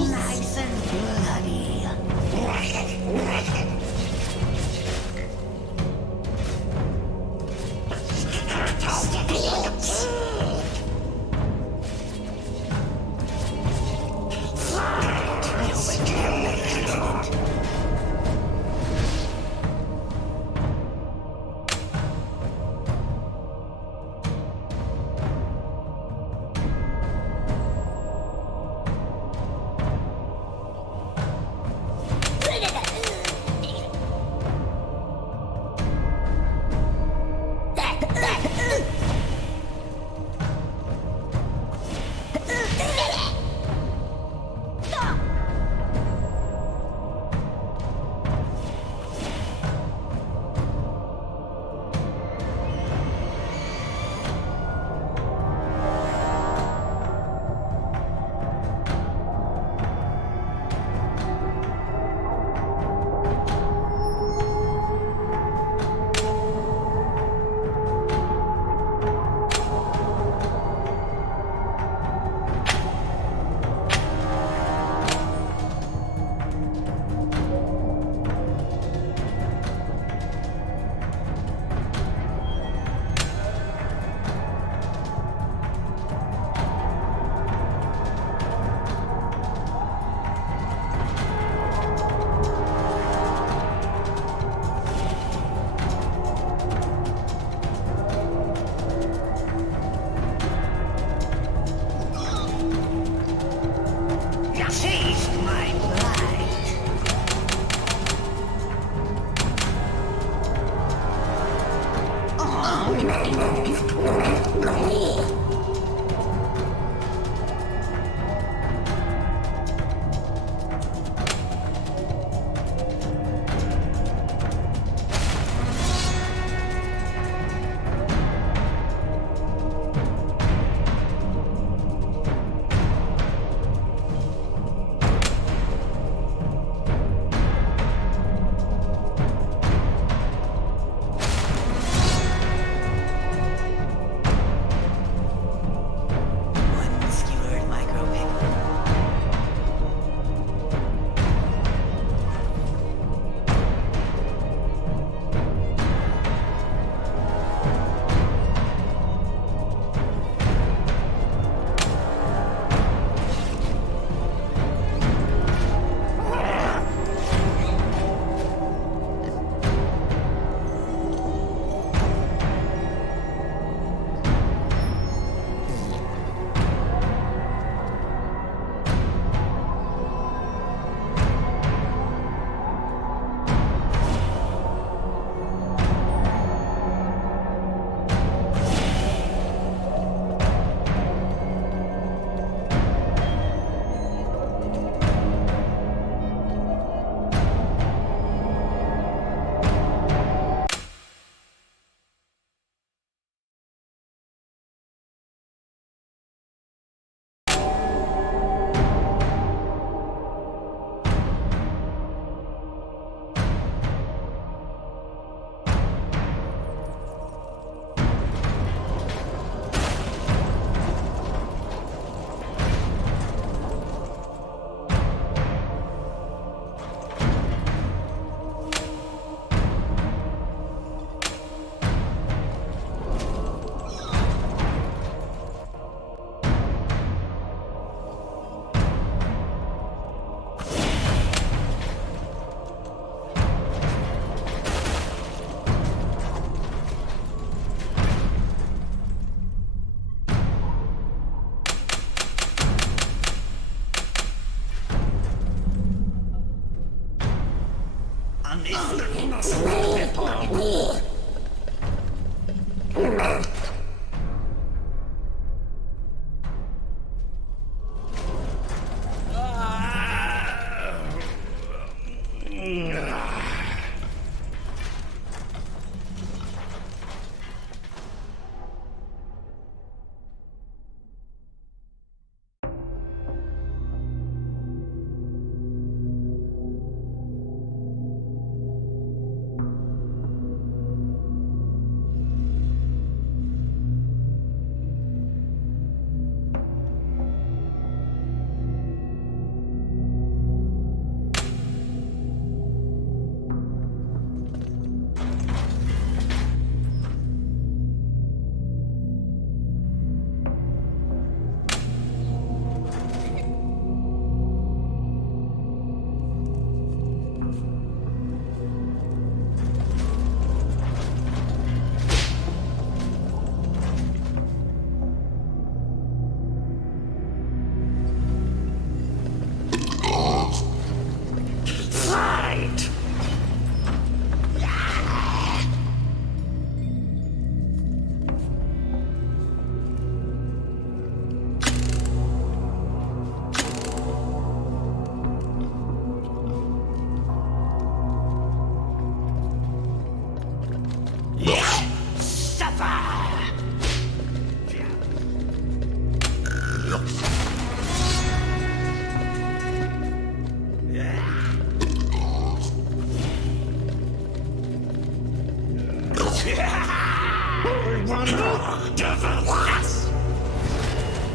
Nice and bloody. on this.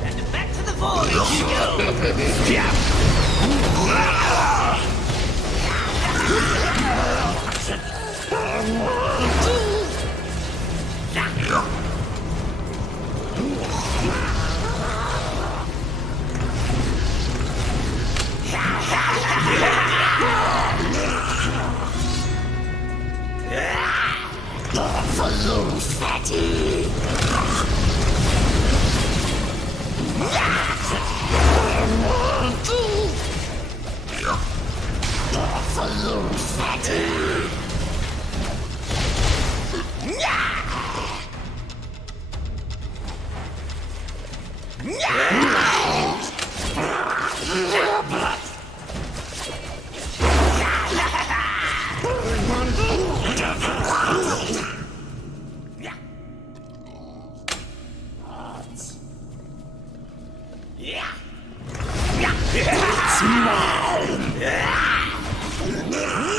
And back to the void you go. Buffalo fatty. Buffalo fatty.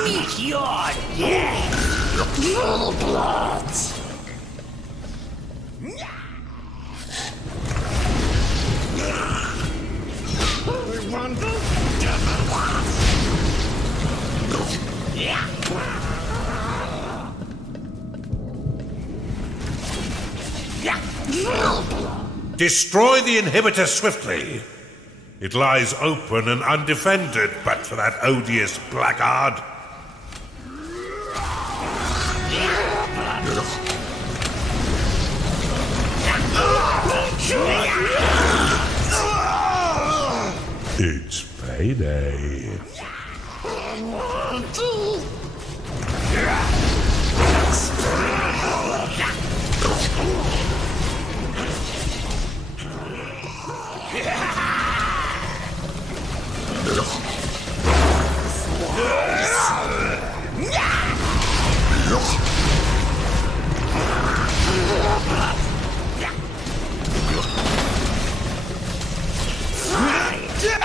Meet your death. Full bloods. Destroy the inhibitor swiftly. It lies open and undefended, but for that odious blackguard. It's payday.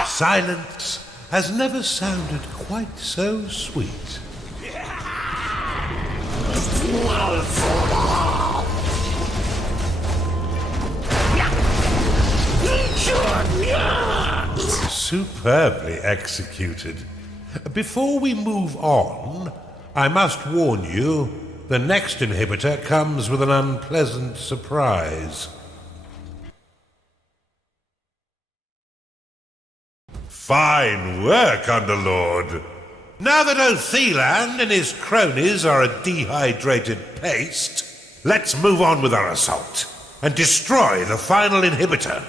Silence has never sounded quite so sweet. Superbly executed. Before we move on, I must warn you, the next inhibitor comes with an unpleasant surprise. Fine work, Underlord. Now that Othelan and his cronies are a dehydrated paste, let's move on with our assault and destroy the final inhibitor.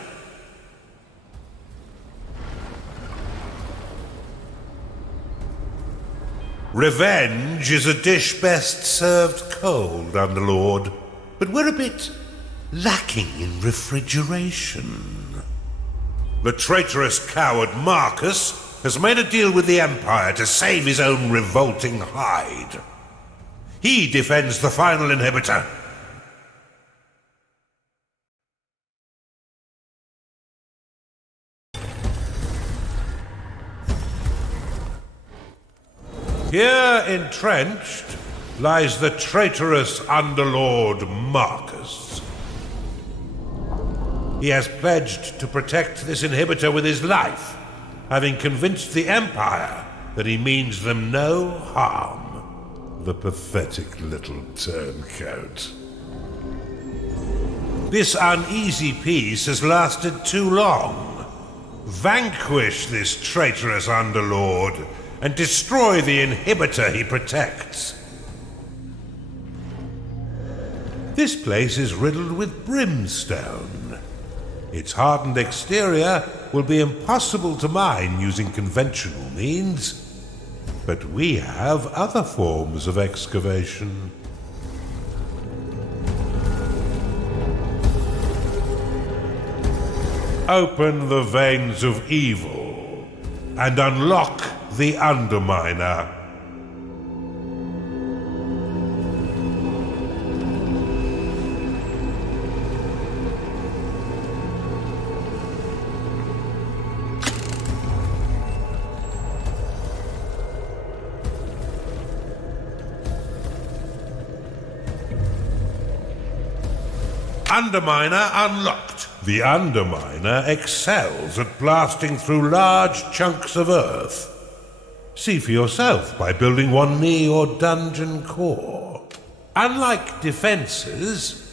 Revenge is a dish best served cold, Underlord, but we're a bit lacking in refrigeration. The traitorous coward Marcus has made a deal with the Empire to save his own revolting hide. He defends the final inhibitor. Here entrenched lies the traitorous Underlord Marcus. He has pledged to protect this inhibitor with his life, having convinced the Empire that he means them no harm. The pathetic little turncoat. This uneasy peace has lasted too long. Vanquish this traitorous Underlord and destroy the inhibitor he protects. This place is riddled with brimstone. Its hardened exterior will be impossible to mine using conventional means, but we have other forms of excavation. Open the veins of evil and unlock the Underminer. Underminer unlocked. The Underminer excels at blasting through large chunks of earth. See for yourself by building one near your dungeon core. Unlike defenses,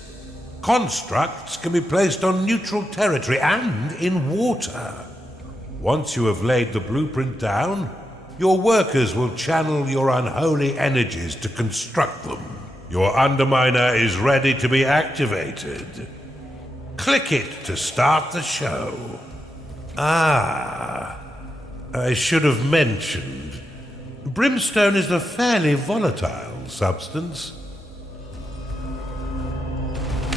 constructs can be placed on neutral territory and in water. Once you have laid the blueprint down, your workers will channel your unholy energies to construct them. Your Underminer is ready to be activated. Click it to start the show. I should have mentioned, brimstone is a fairly volatile substance.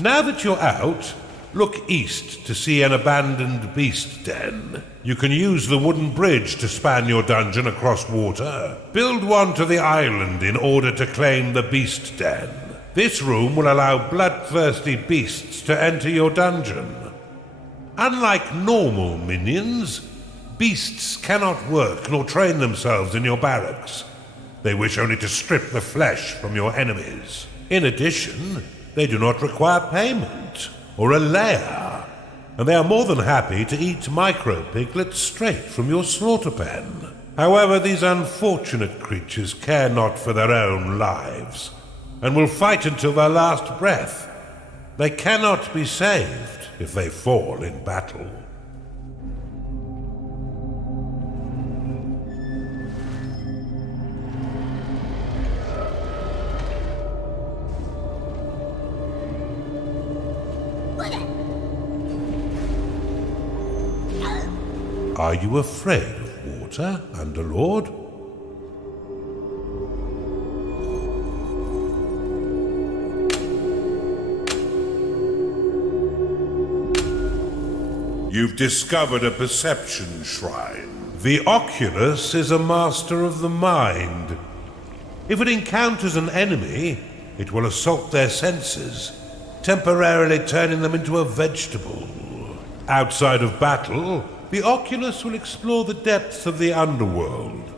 Now that you're out, look east to see an abandoned beast den. You can use the wooden bridge to span your dungeon across water. Build one to the island in order to claim the beast den. This room will allow bloodthirsty beasts to enter your dungeon. Unlike normal minions, beasts cannot work nor train themselves in your barracks. They wish only to strip the flesh from your enemies. In addition, they do not require payment or a lair, and they are more than happy to eat micro-piglets straight from your slaughter pen. However, these unfortunate creatures care not for their own lives, and will fight until their last breath. They cannot be saved if they fall in battle. Are you afraid of water, Underlord? You've discovered a perception shrine. The Oculus is a master of the mind. If it encounters an enemy, it will assault their senses, temporarily turning them into a vegetable. Outside of battle, the Oculus will explore the depths of the underworld,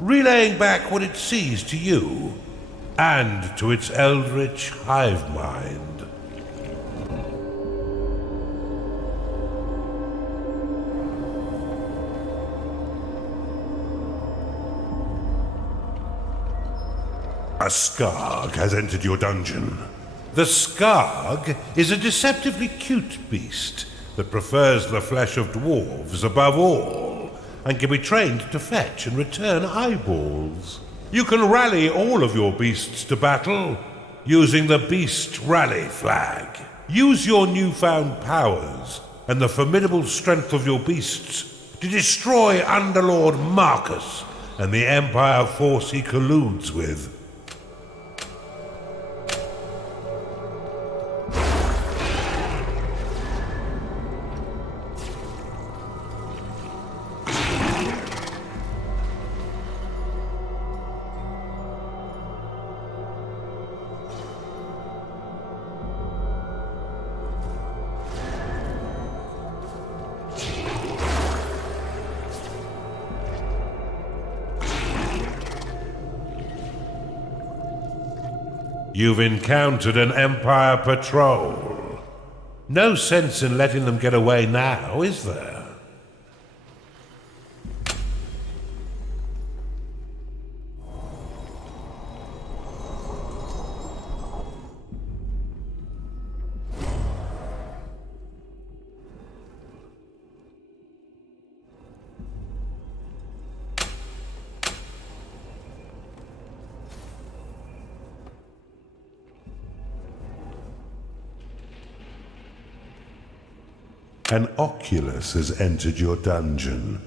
relaying back what it sees to you and to its eldritch hive mind. A Skarg has entered your dungeon. The Skarg is a deceptively cute beast that prefers the flesh of dwarves above all, and can be trained to fetch and return eyeballs. You can rally all of your beasts to battle using the Beast Rally flag. Use your newfound powers and the formidable strength of your beasts to destroy Underlord Marcus and the Empire force he colludes with. You've encountered an Empire patrol. No sense in letting them get away now, is there? An Oculus has entered your dungeon.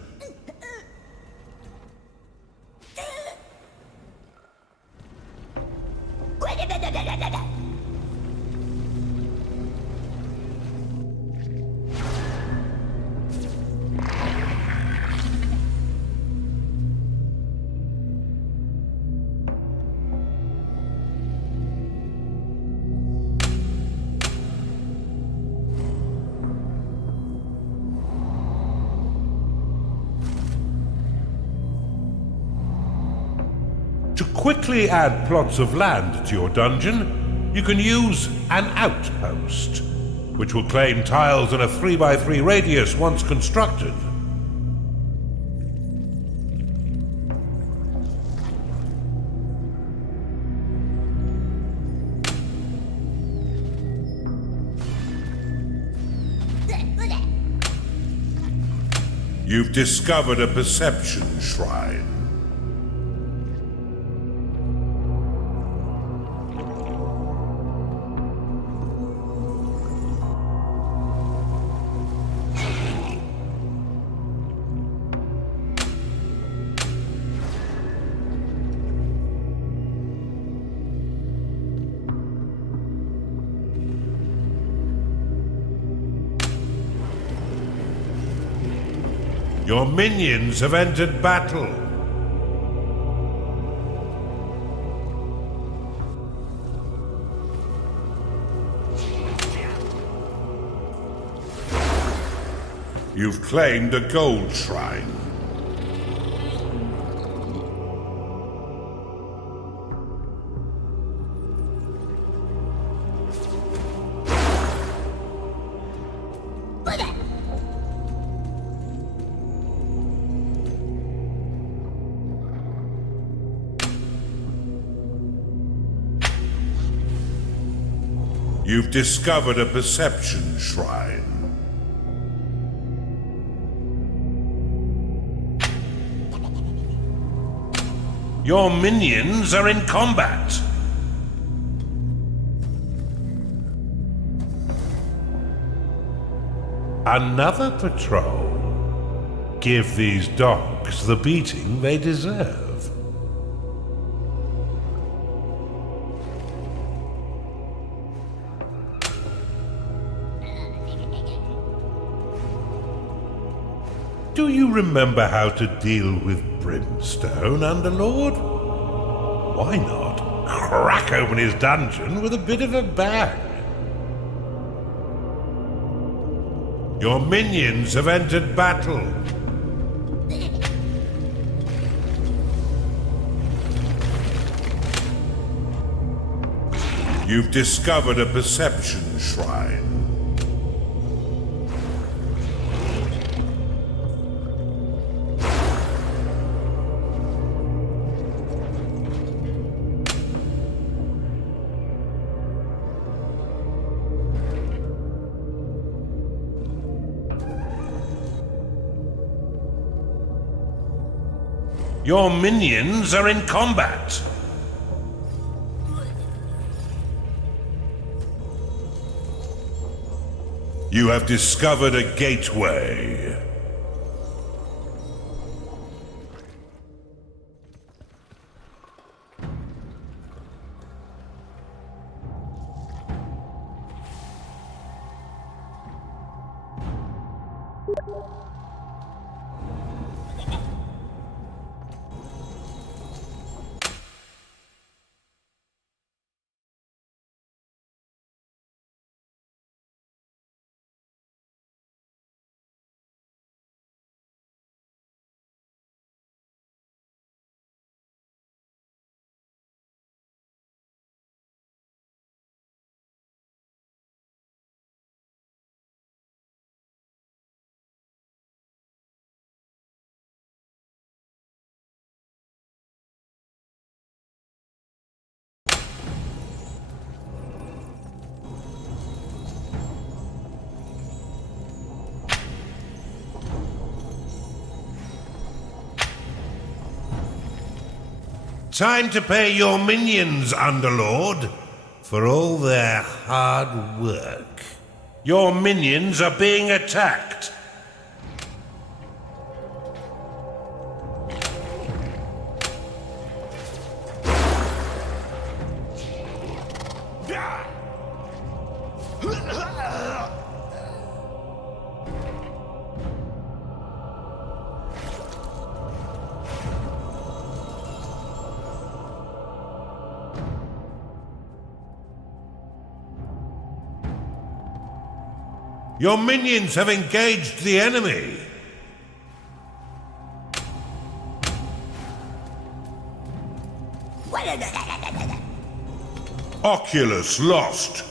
To quickly add plots of land to your dungeon, you can use an outpost, which will claim tiles in a 3x3 radius once constructed. You've discovered a perception shrine. Your minions have entered battle. You've claimed a gold shrine. You've discovered a perception shrine. Your minions are in combat. Another patrol. Give these dogs the beating they deserve. Do you remember how to deal with brimstone, Underlord? Why not crack open his dungeon with a bit of a bang? Your minions have entered battle. You've discovered a perception shrine. Your minions are in combat. You have discovered a gateway. Time to pay your minions, Underlord, for all their hard work. Your minions are being attacked. Your minions have engaged the enemy. Oculus lost.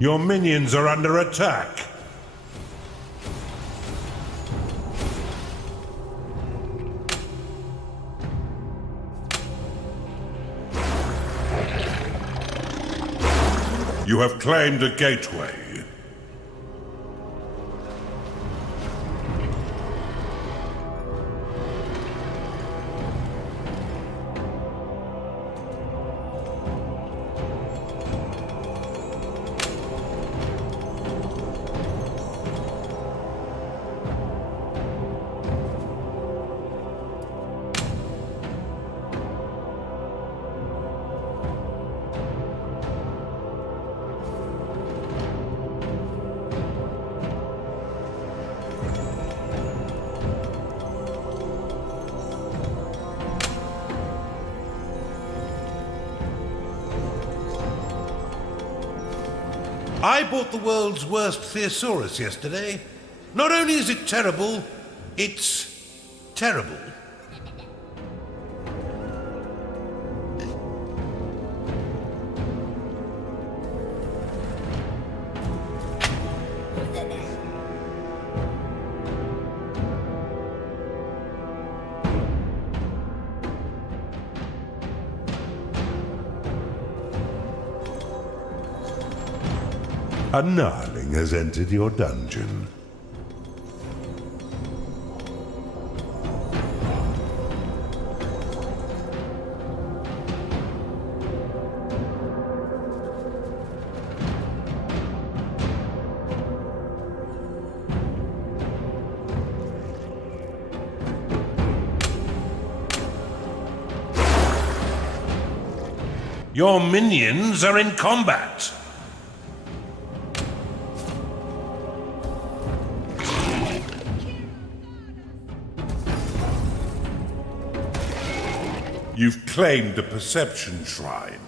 Your minions are under attack. You have claimed a gateway. I bought the world's worst thesaurus yesterday. Not only is it terrible, it's terrible. A gnarling has entered your dungeon. Your minions are in combat. You've claimed a perception shrine.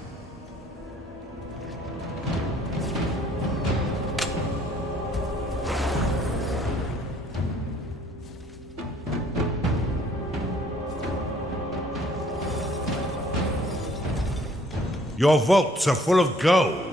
Your vaults are full of gold.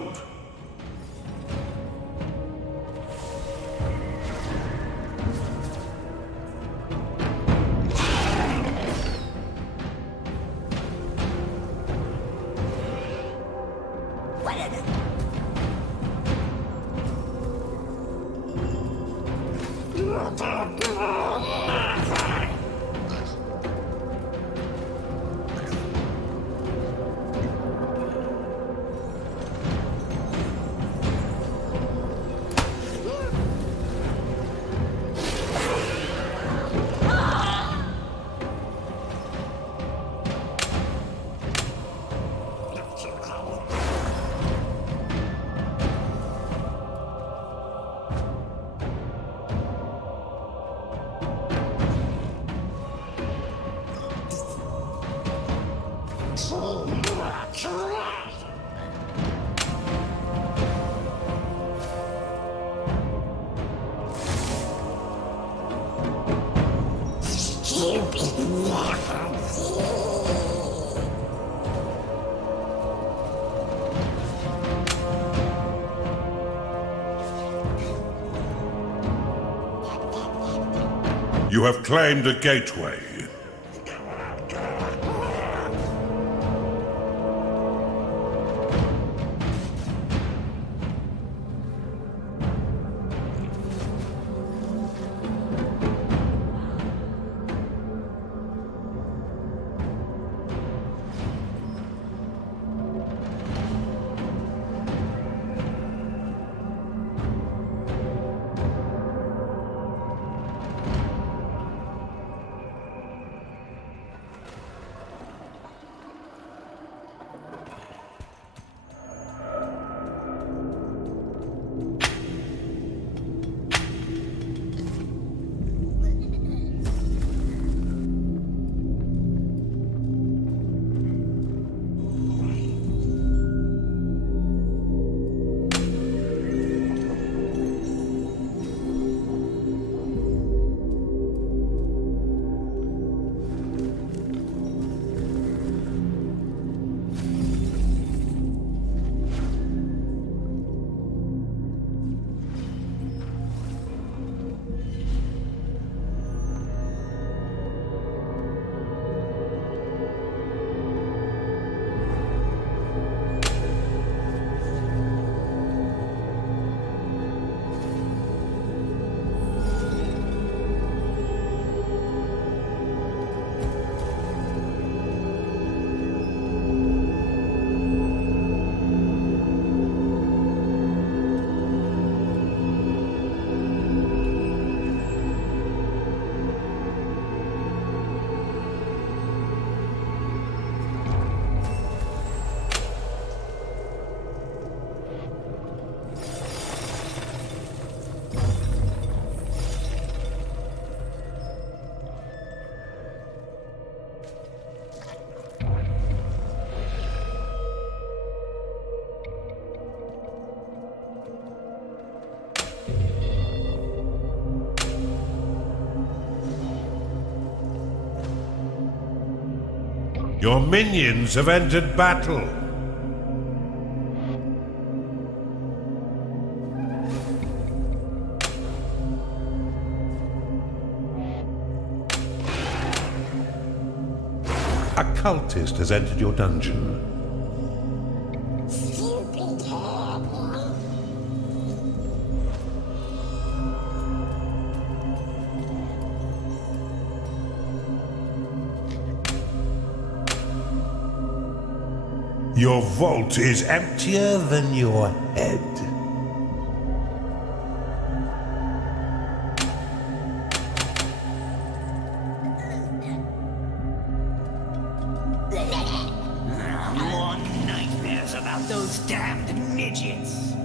You have claimed a gateway. Your minions have entered battle. A cultist has entered your dungeon. Your vault is emptier than your head. More nightmares about those damned midgets.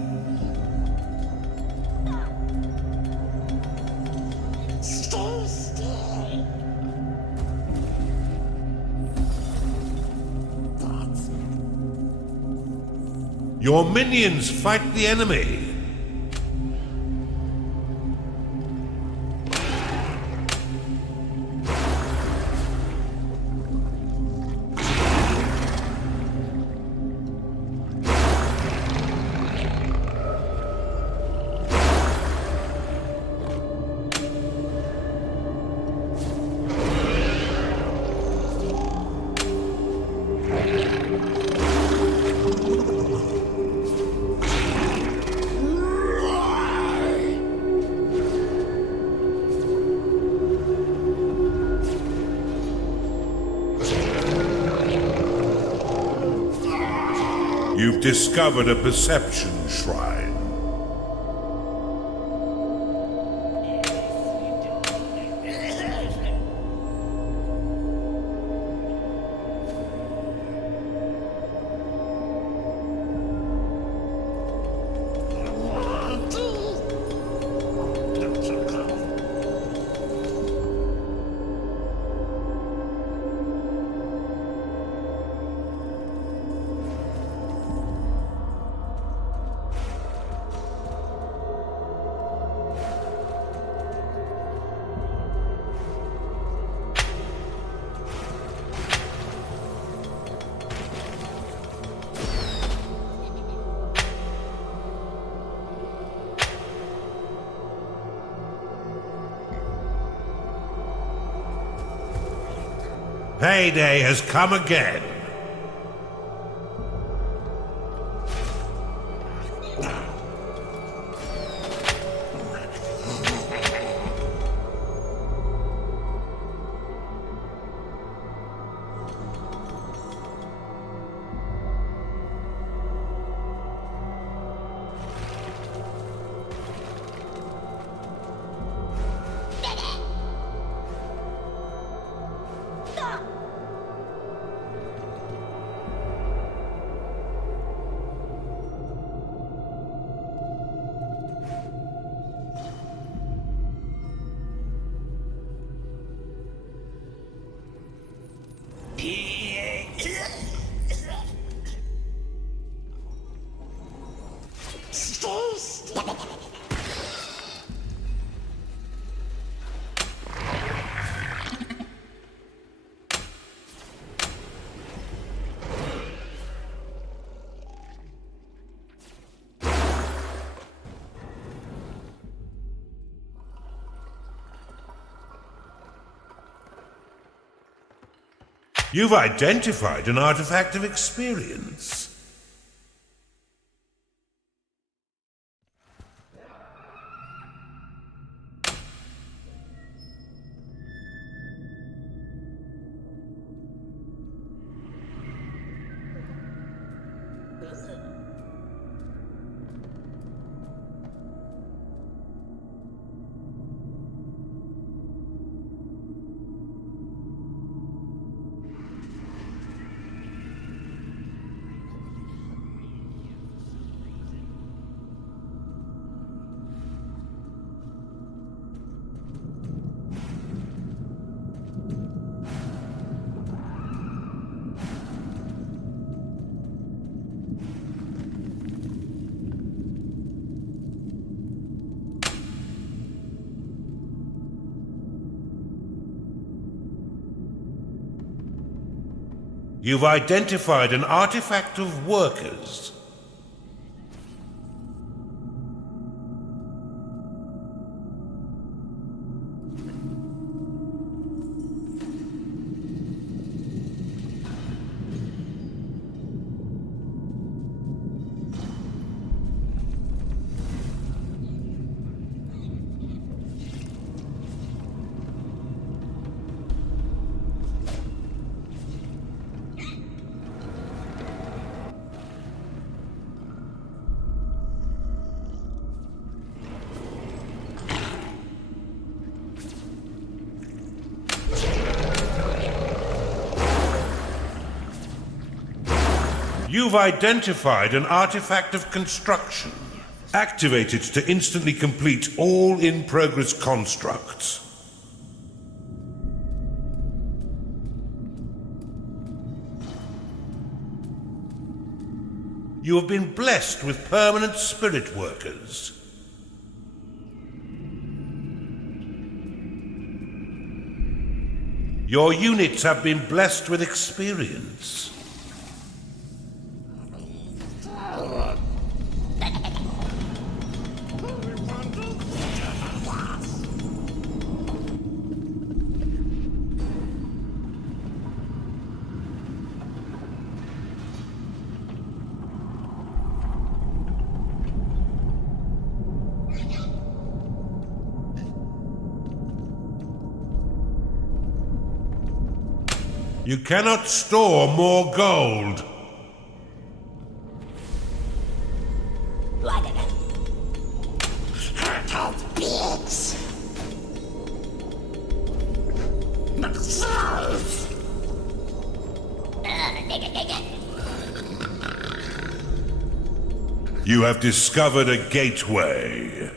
Stay still. Your minions fight the enemy. You've discovered a perception shrine. Payday has come again. Stay still. You've identified an artifact of experience. You've identified an artifact of workers. You've identified an artifact of construction. Activate it to instantly complete all in-progress constructs. You have been blessed with permanent spirit workers. Your units have been blessed with experience. You cannot store more gold. Pigs. Myself. You have discovered a gateway.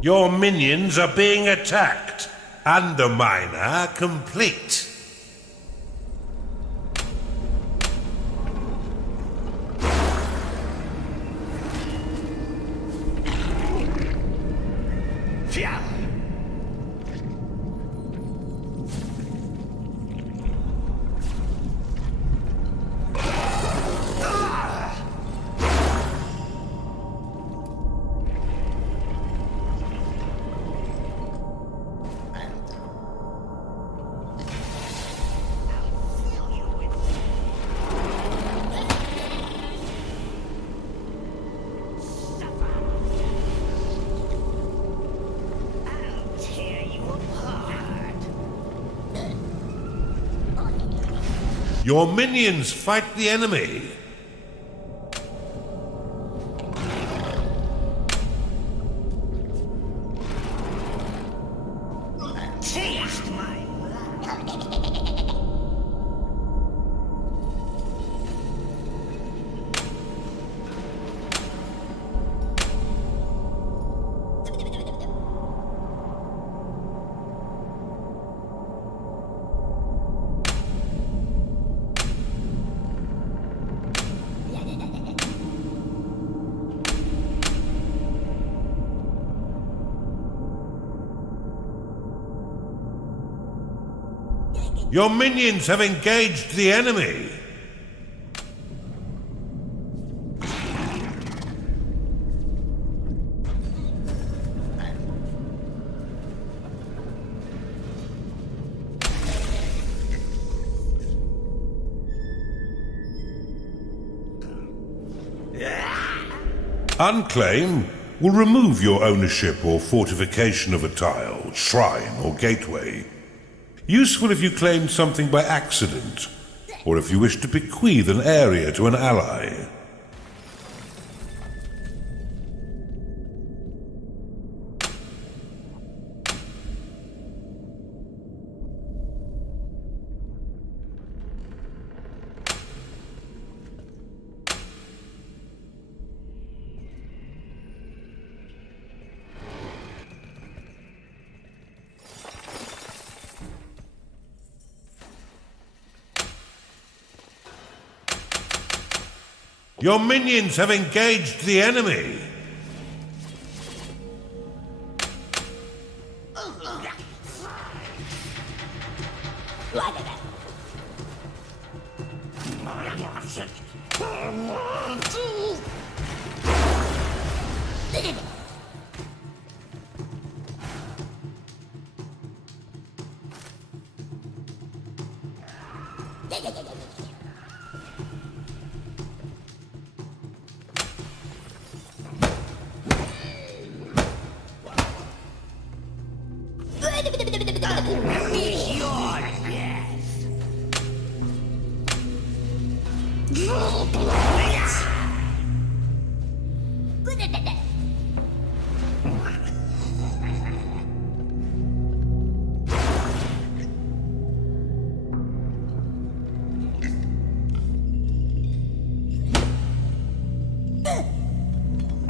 Your minions are being attacked. Underminer complete. Your minions fight the enemy. Taste my Your minions have engaged the enemy. Unclaim will remove your ownership or fortification of a tile, shrine, or gateway. Useful if you claimed something by accident, or if you wish to bequeath an area to an ally. Your minions have engaged the enemy.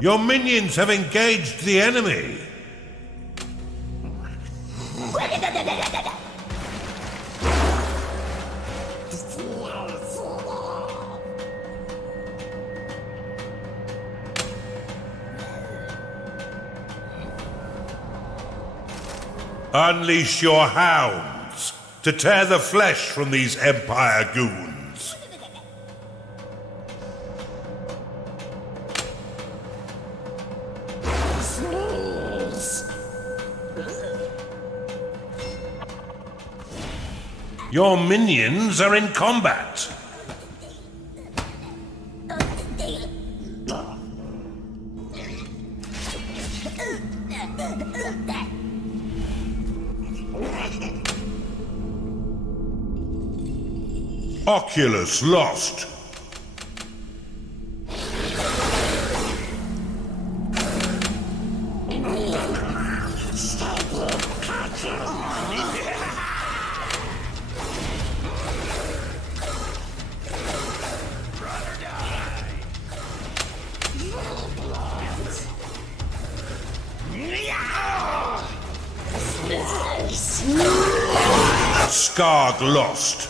Your minions have engaged the enemy. Unleash your hounds to tear the flesh from these Empire goons. Your minions are in combat. Oculus lost. Skarg lost.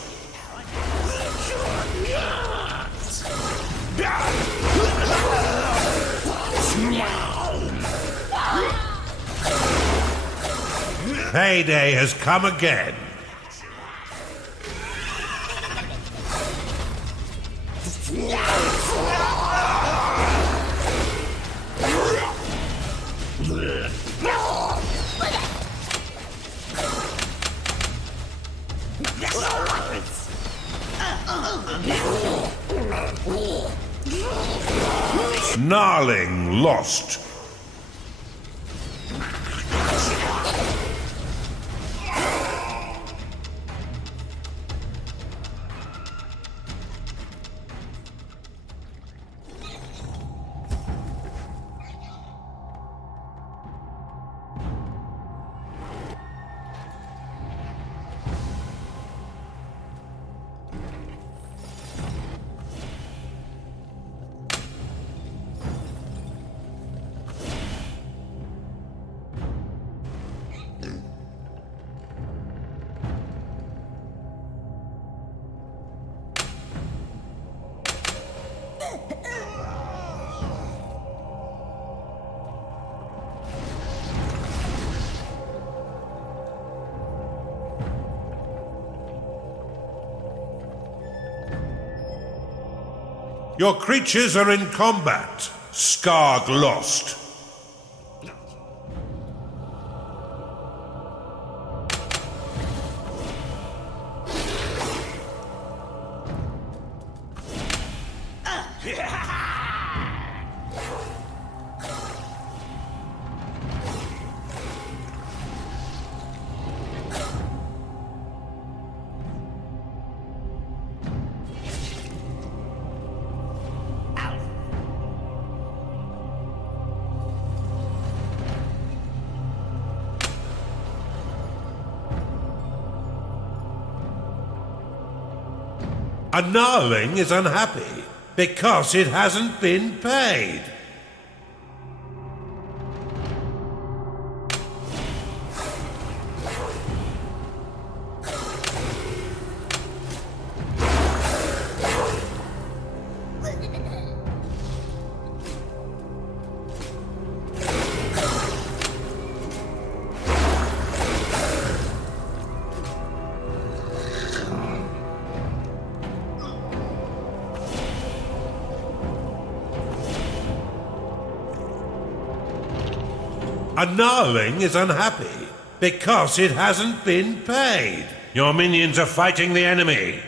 Payday has come again. Gnarling lost. Your creatures are in combat. Skarg lost. A gnarling is unhappy because it hasn't been paid. A gnarling is unhappy because it hasn't been paid. Your minions are fighting the enemy.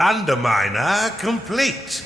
Underminer complete.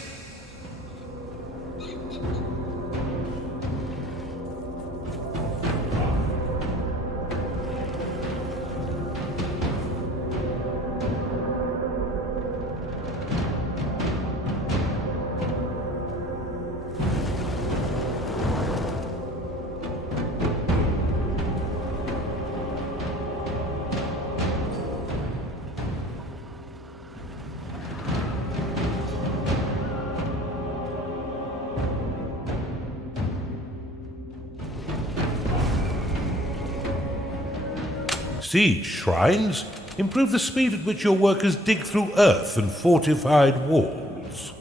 Siege shrines improve the speed at which your workers dig through earth and fortified walls.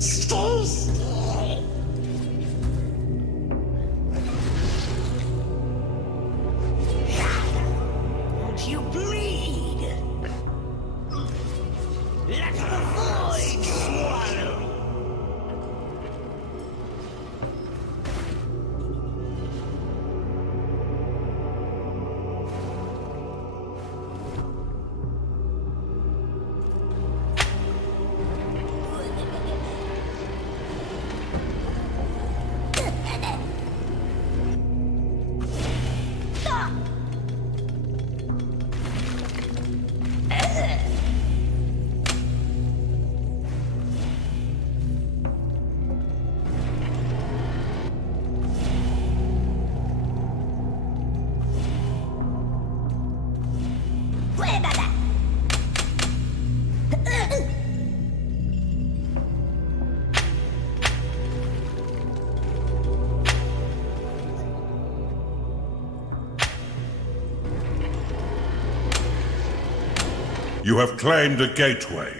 Stay still. Void Swallow. You have claimed a gateway.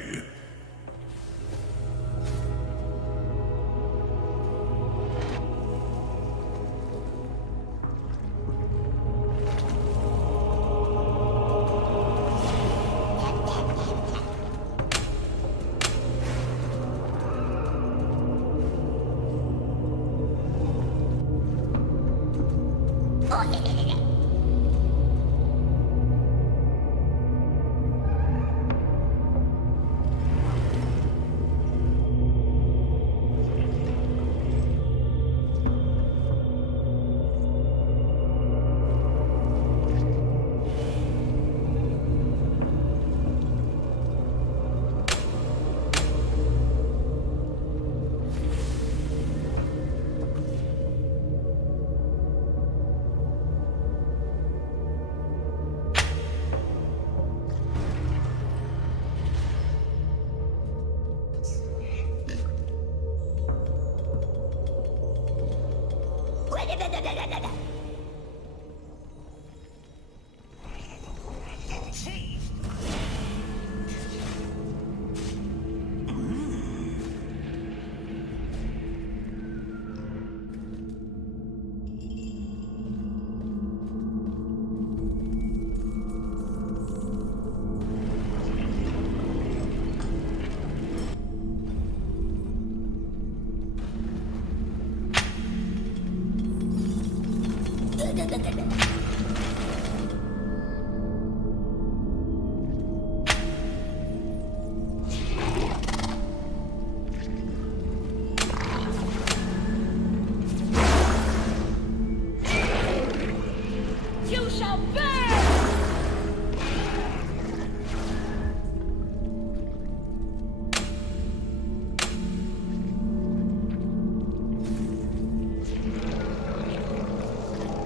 You shall burn!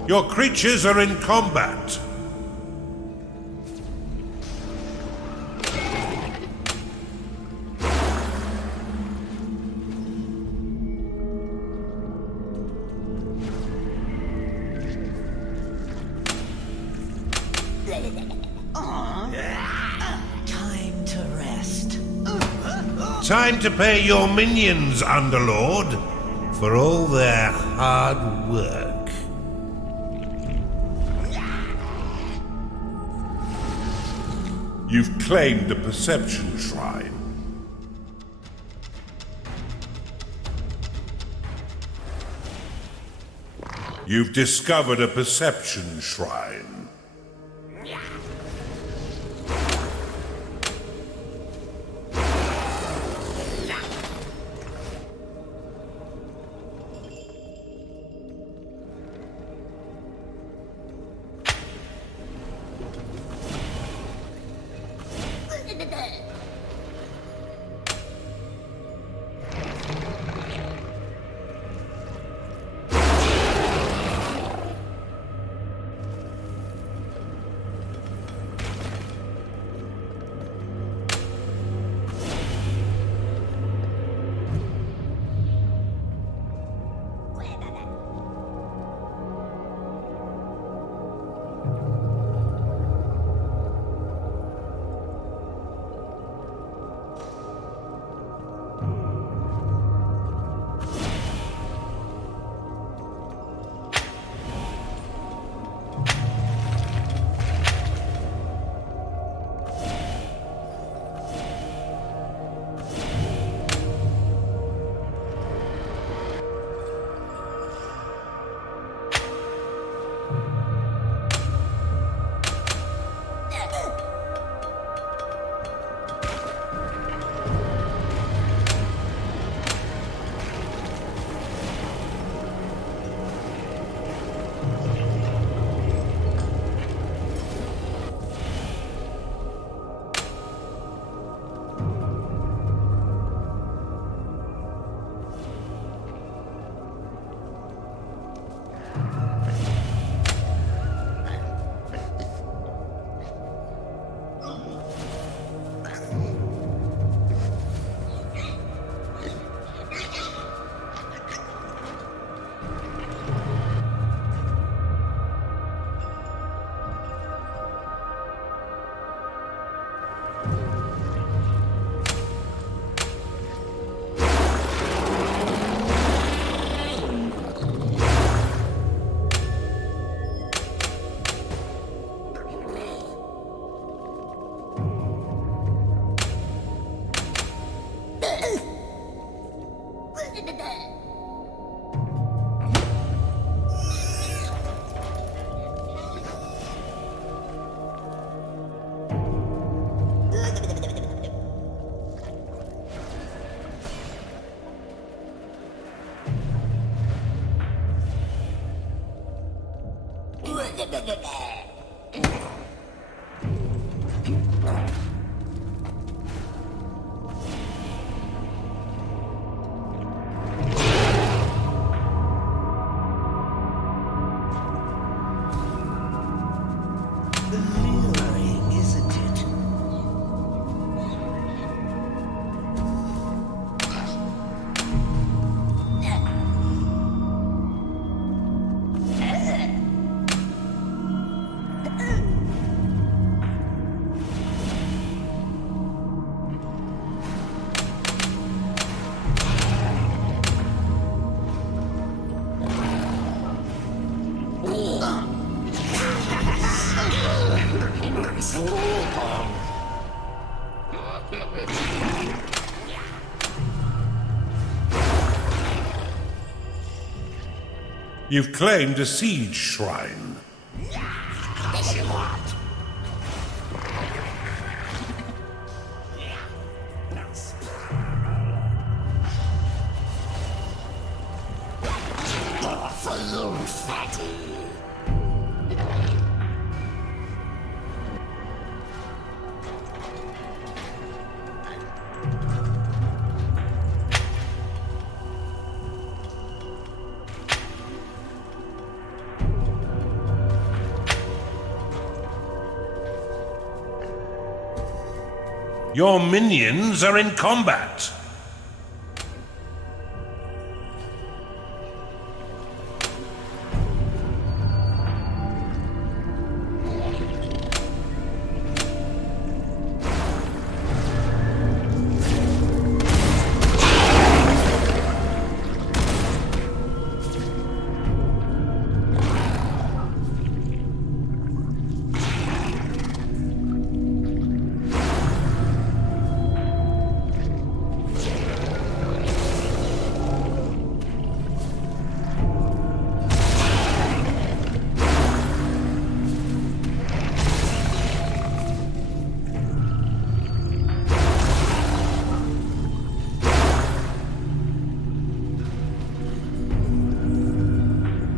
Your creatures are in combat. Time to rest. Time to pay your minions, Underlord, for all their hard work. You've claimed a perception shrine. You've discovered a perception shrine. Alluring, isn't it? You've claimed a siege shrine. Your minions are in combat.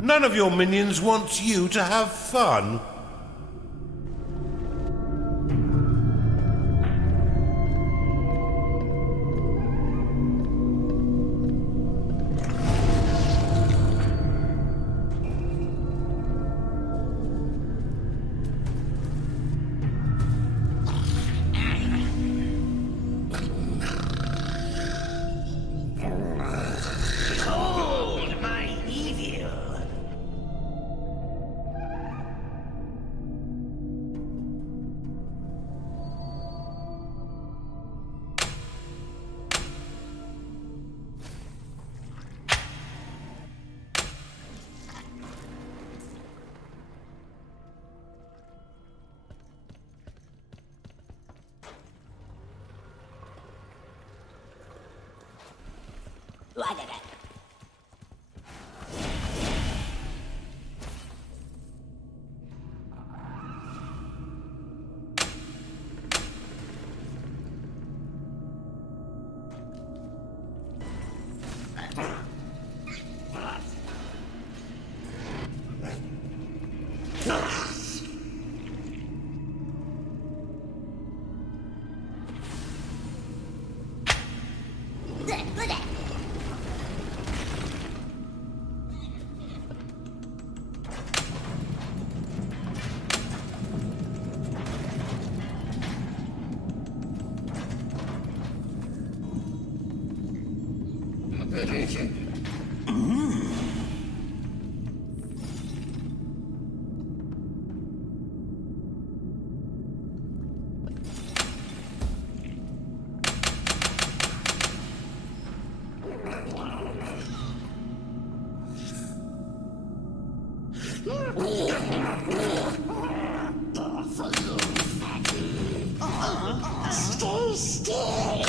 None of your minions wants you to have fun. Behold my evil! Look at it. Look at it. Stay still.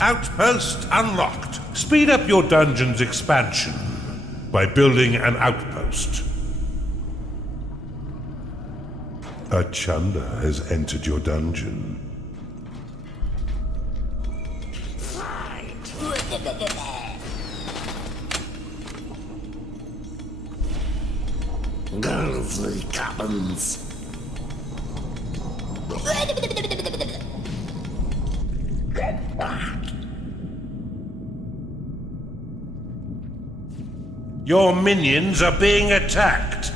Outpost unlocked. Speed up your dungeon's expansion by building an outpost. A Chunder has entered your dungeon. Ghostly goblins. Get back. Your minions are being attacked.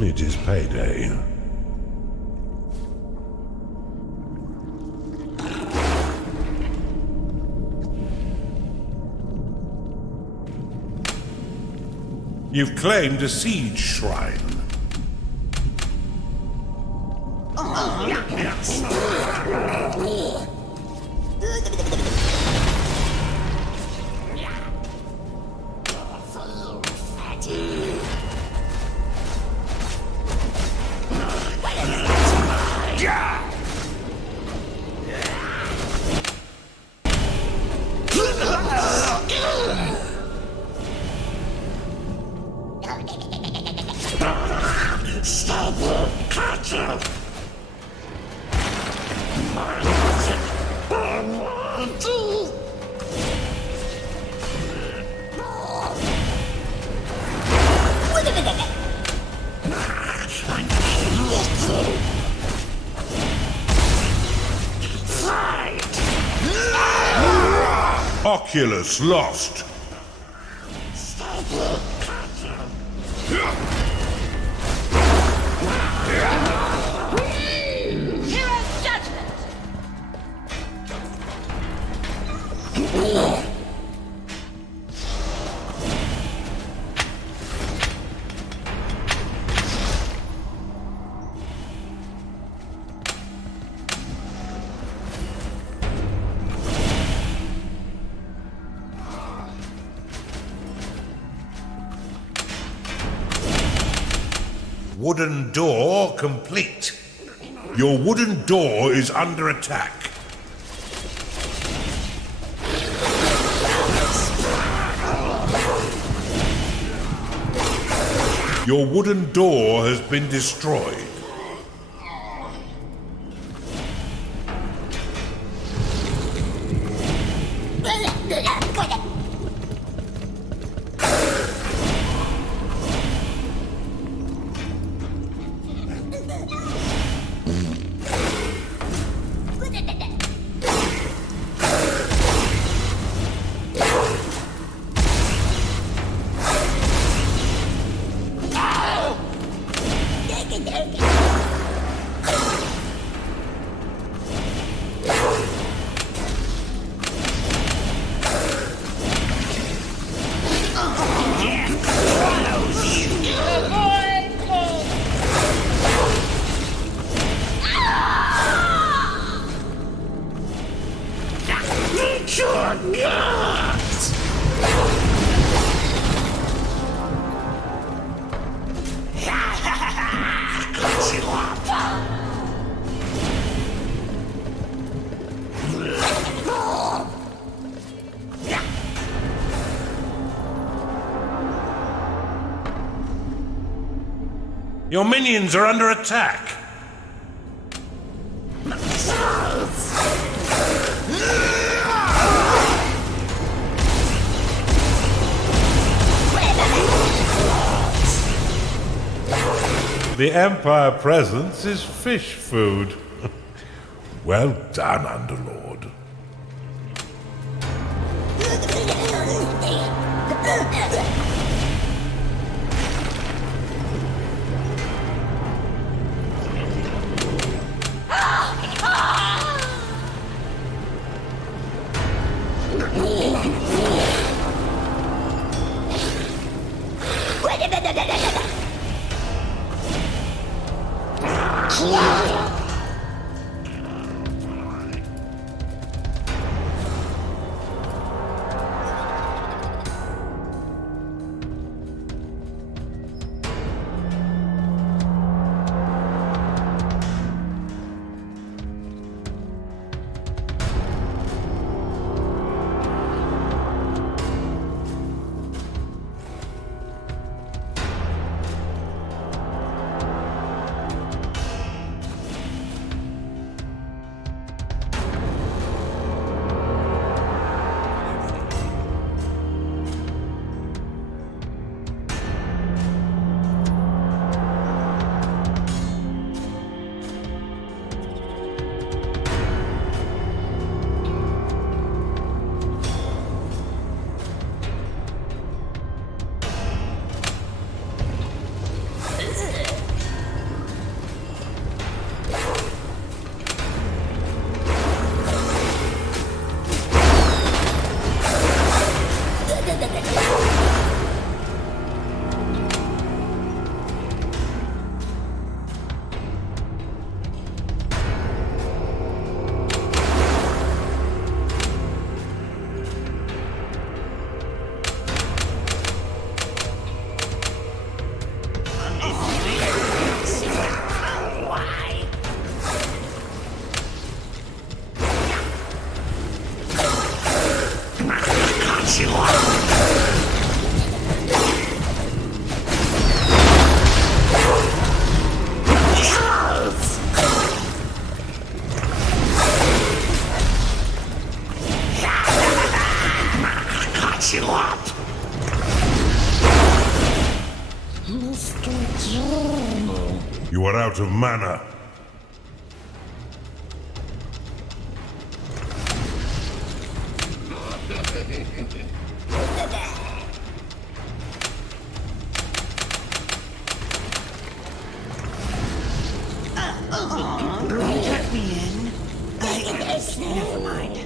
It is payday. You've claimed a siege shrine. Oculus lost. Hero's judgment! Wooden door complete. Your wooden door is under attack. Your wooden door has been destroyed. Your minions are under attack! The Empire presence is fish food. Well done, Underlord. You are out of mana. Tuck me in. Never mind.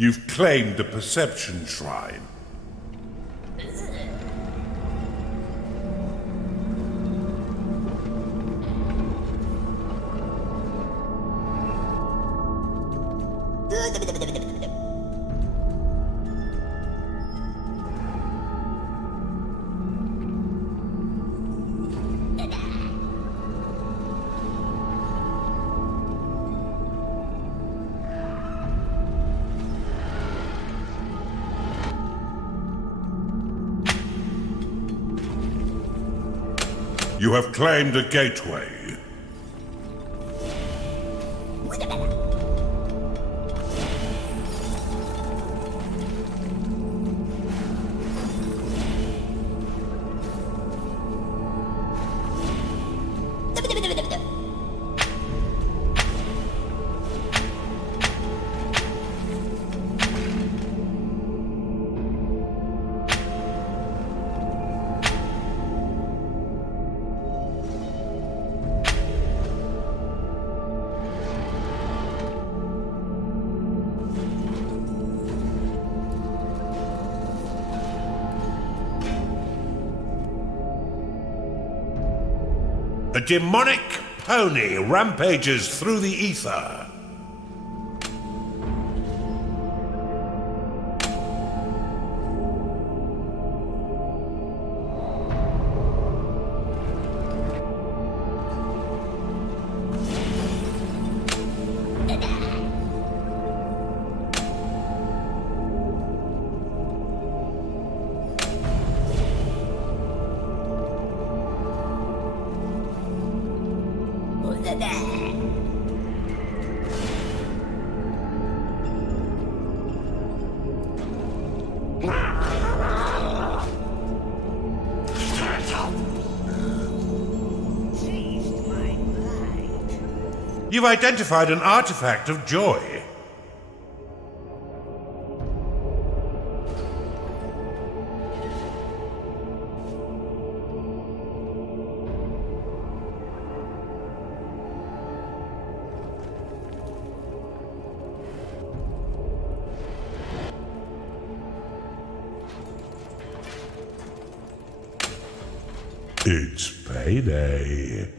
You've claimed the Perception Shrine. You have claimed a gateway. A demonic pony rampages through the ether. You've identified an artifact of joy. It's payday.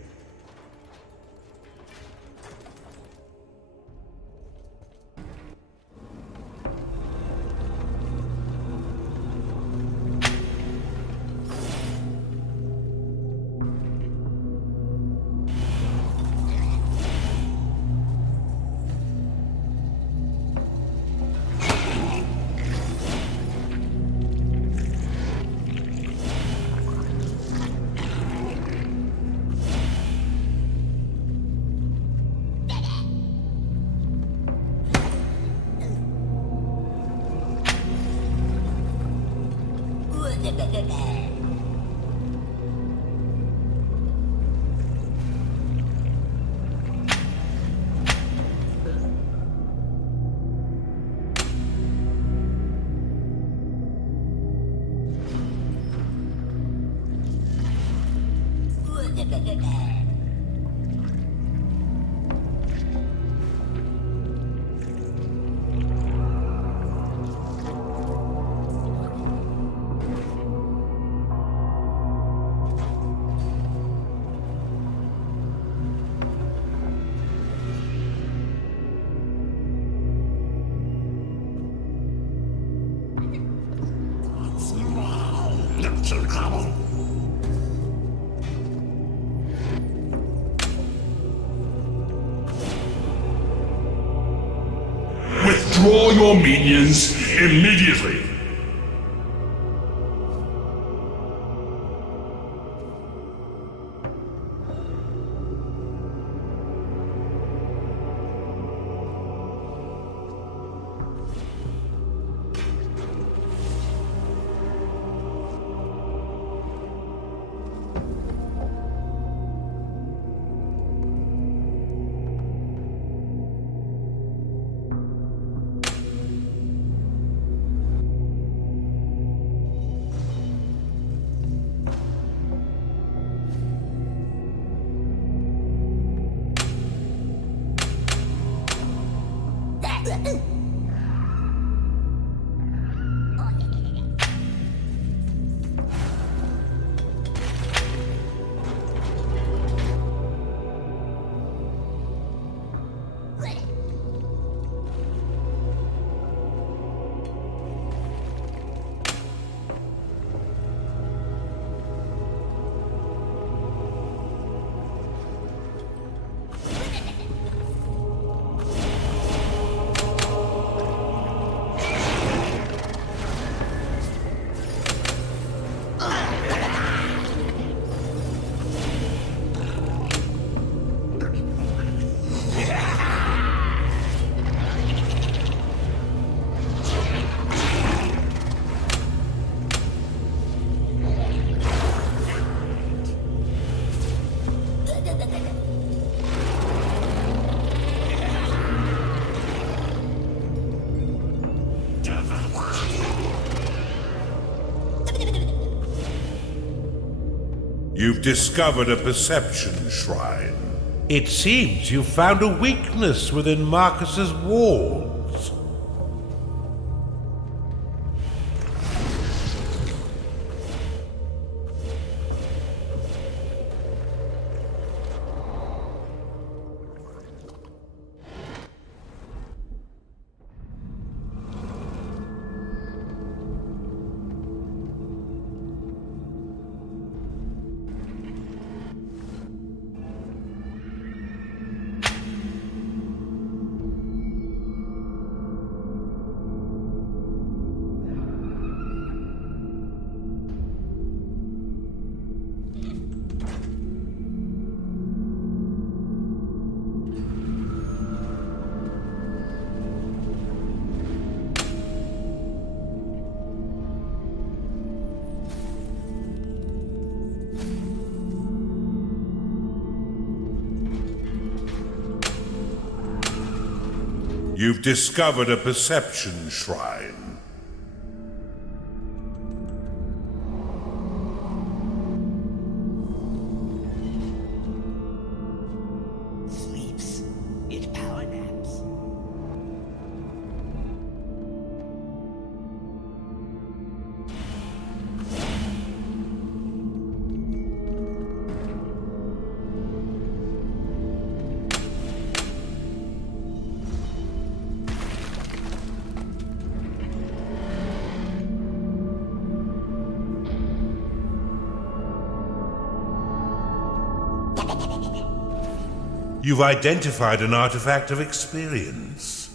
Withdraw your minions immediately. You've discovered a perception shrine. It seems you found a weakness within Marcus's walls. You've discovered a perception shrine. Sleeps. It power naps. You've identified an artifact of experience.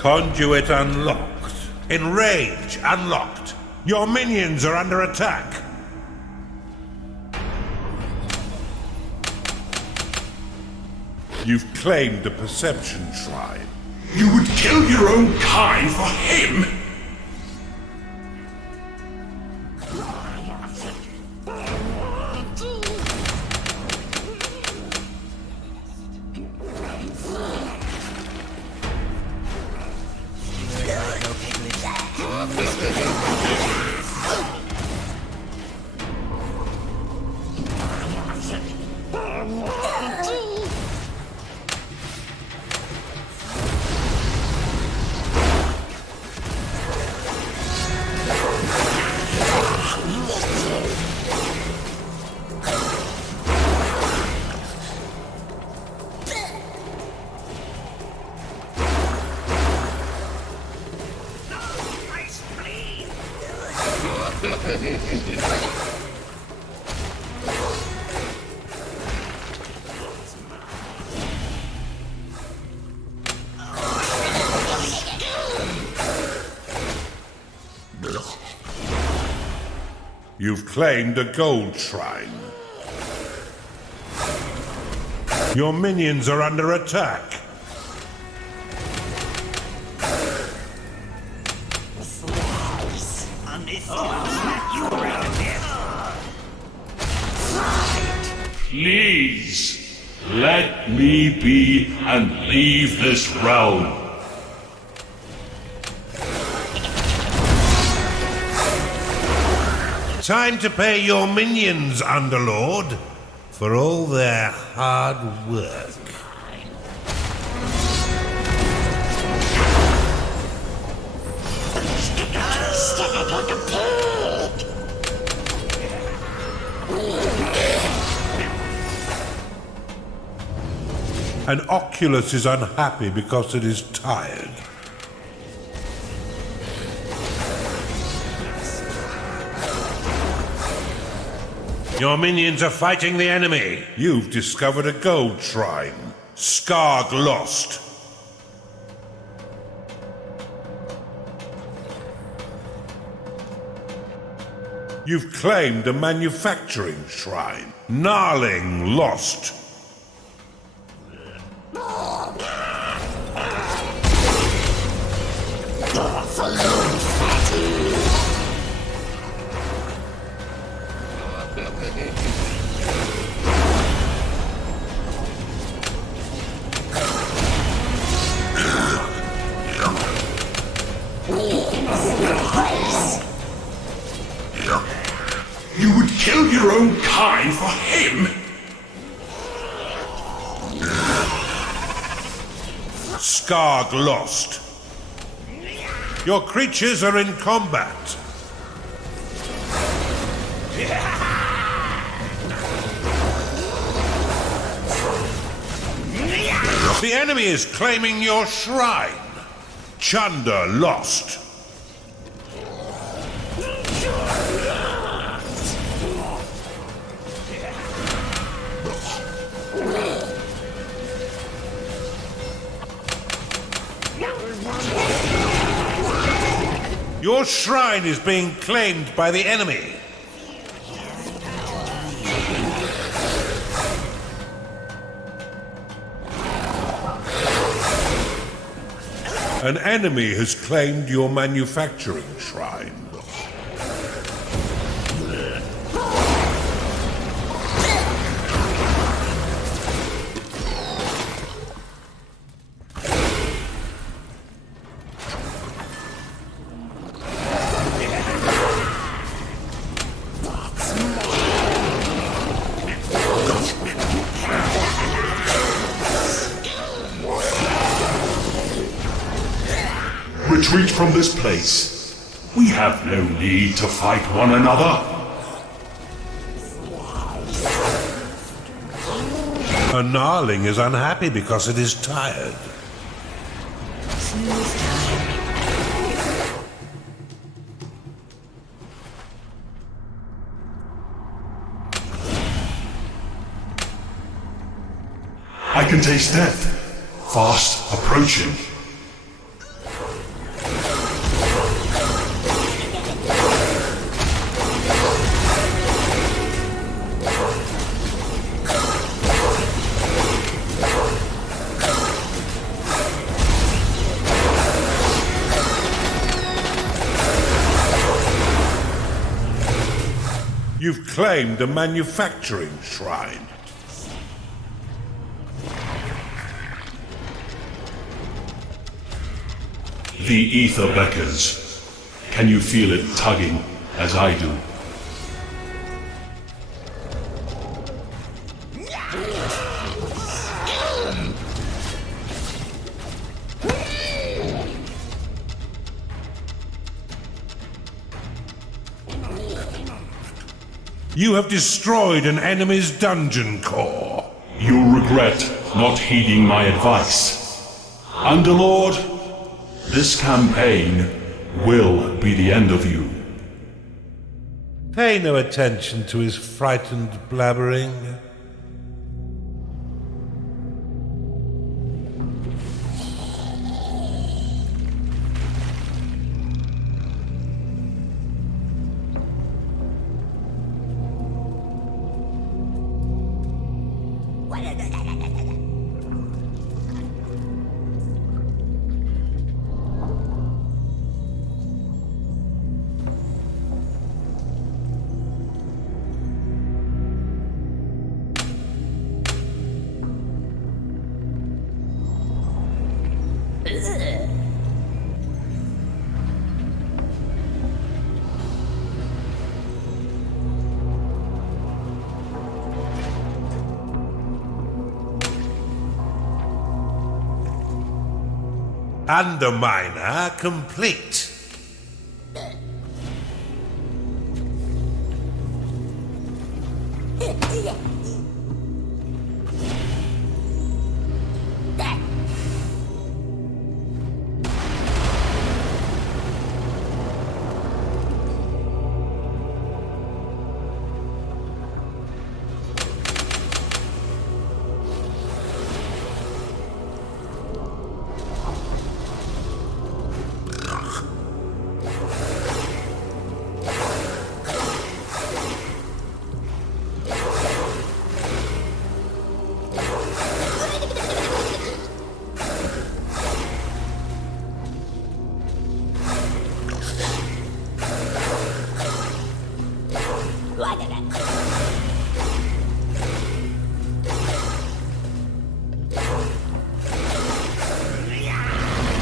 Conduit unlocked. Enrage unlocked. Your minions are under attack. You've claimed a perception shrine. You would kill your own kind for him? You've claimed a gold shrine. Your minions are under attack. Please, let me be and leave this realm. Time to pay your minions, Underlord, for all their hard work. And Oculus is unhappy because it is tired. Your minions are fighting the enemy. You've discovered a gold shrine. Skarg lost. You've claimed a manufacturing shrine. Gnarling lost. You would kill your own kind for him? Skarg lost. Your creatures are in combat. The enemy is claiming your shrine. Chunder lost. Your shrine is being claimed by the enemy. An enemy has claimed your manufacturing shrine. Retreat from this place. We have no need to fight one another. A gnarling is unhappy because it is tired. I can taste death, fast approaching. You've claimed a manufacturing shrine. The ether beckons. Can you feel it tugging as I do? You have destroyed an enemy's dungeon core. You'll regret not heeding my advice. Underlord, this campaign will be the end of you. Pay no attention to his frightened blabbering. Underminer complete.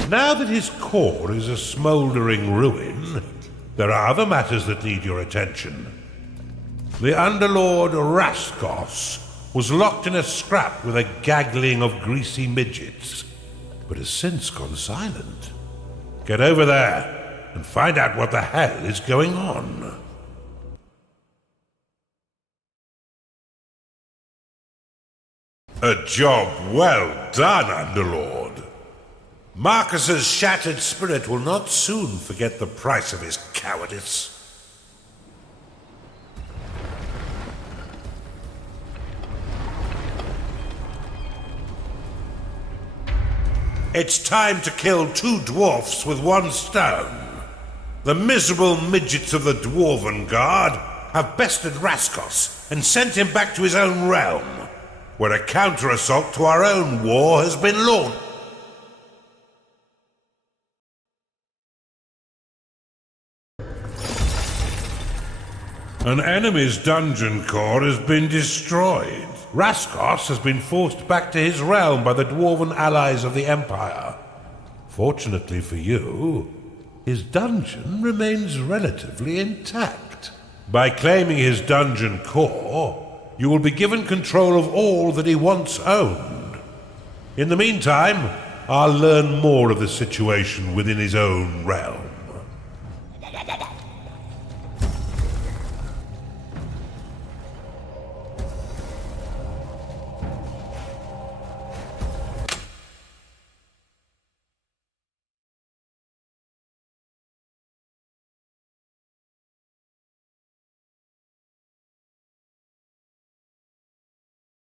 Now that his core is a smouldering ruin, there are other matters that need your attention. The Underlord Raskos was locked in a scrap with a gaggling of greasy midgets, but has since gone silent. Get over there and find out what the hell is going on. A job well done, Underlord. Marcus's shattered spirit will not soon forget the price of his cowardice. It's time to kill two dwarfs with one stone. The miserable midgets of the Dwarven Guard have bested Raskos and sent him back to his own realm, where a counter-assault to our own war has been launched. An enemy's dungeon core has been destroyed. Raskos has been forced back to his realm by the dwarven allies of the Empire. Fortunately for you, his dungeon remains relatively intact. By claiming his dungeon core, you will be given control of all that he once owned. In the meantime, I'll learn more of the situation within his own realm.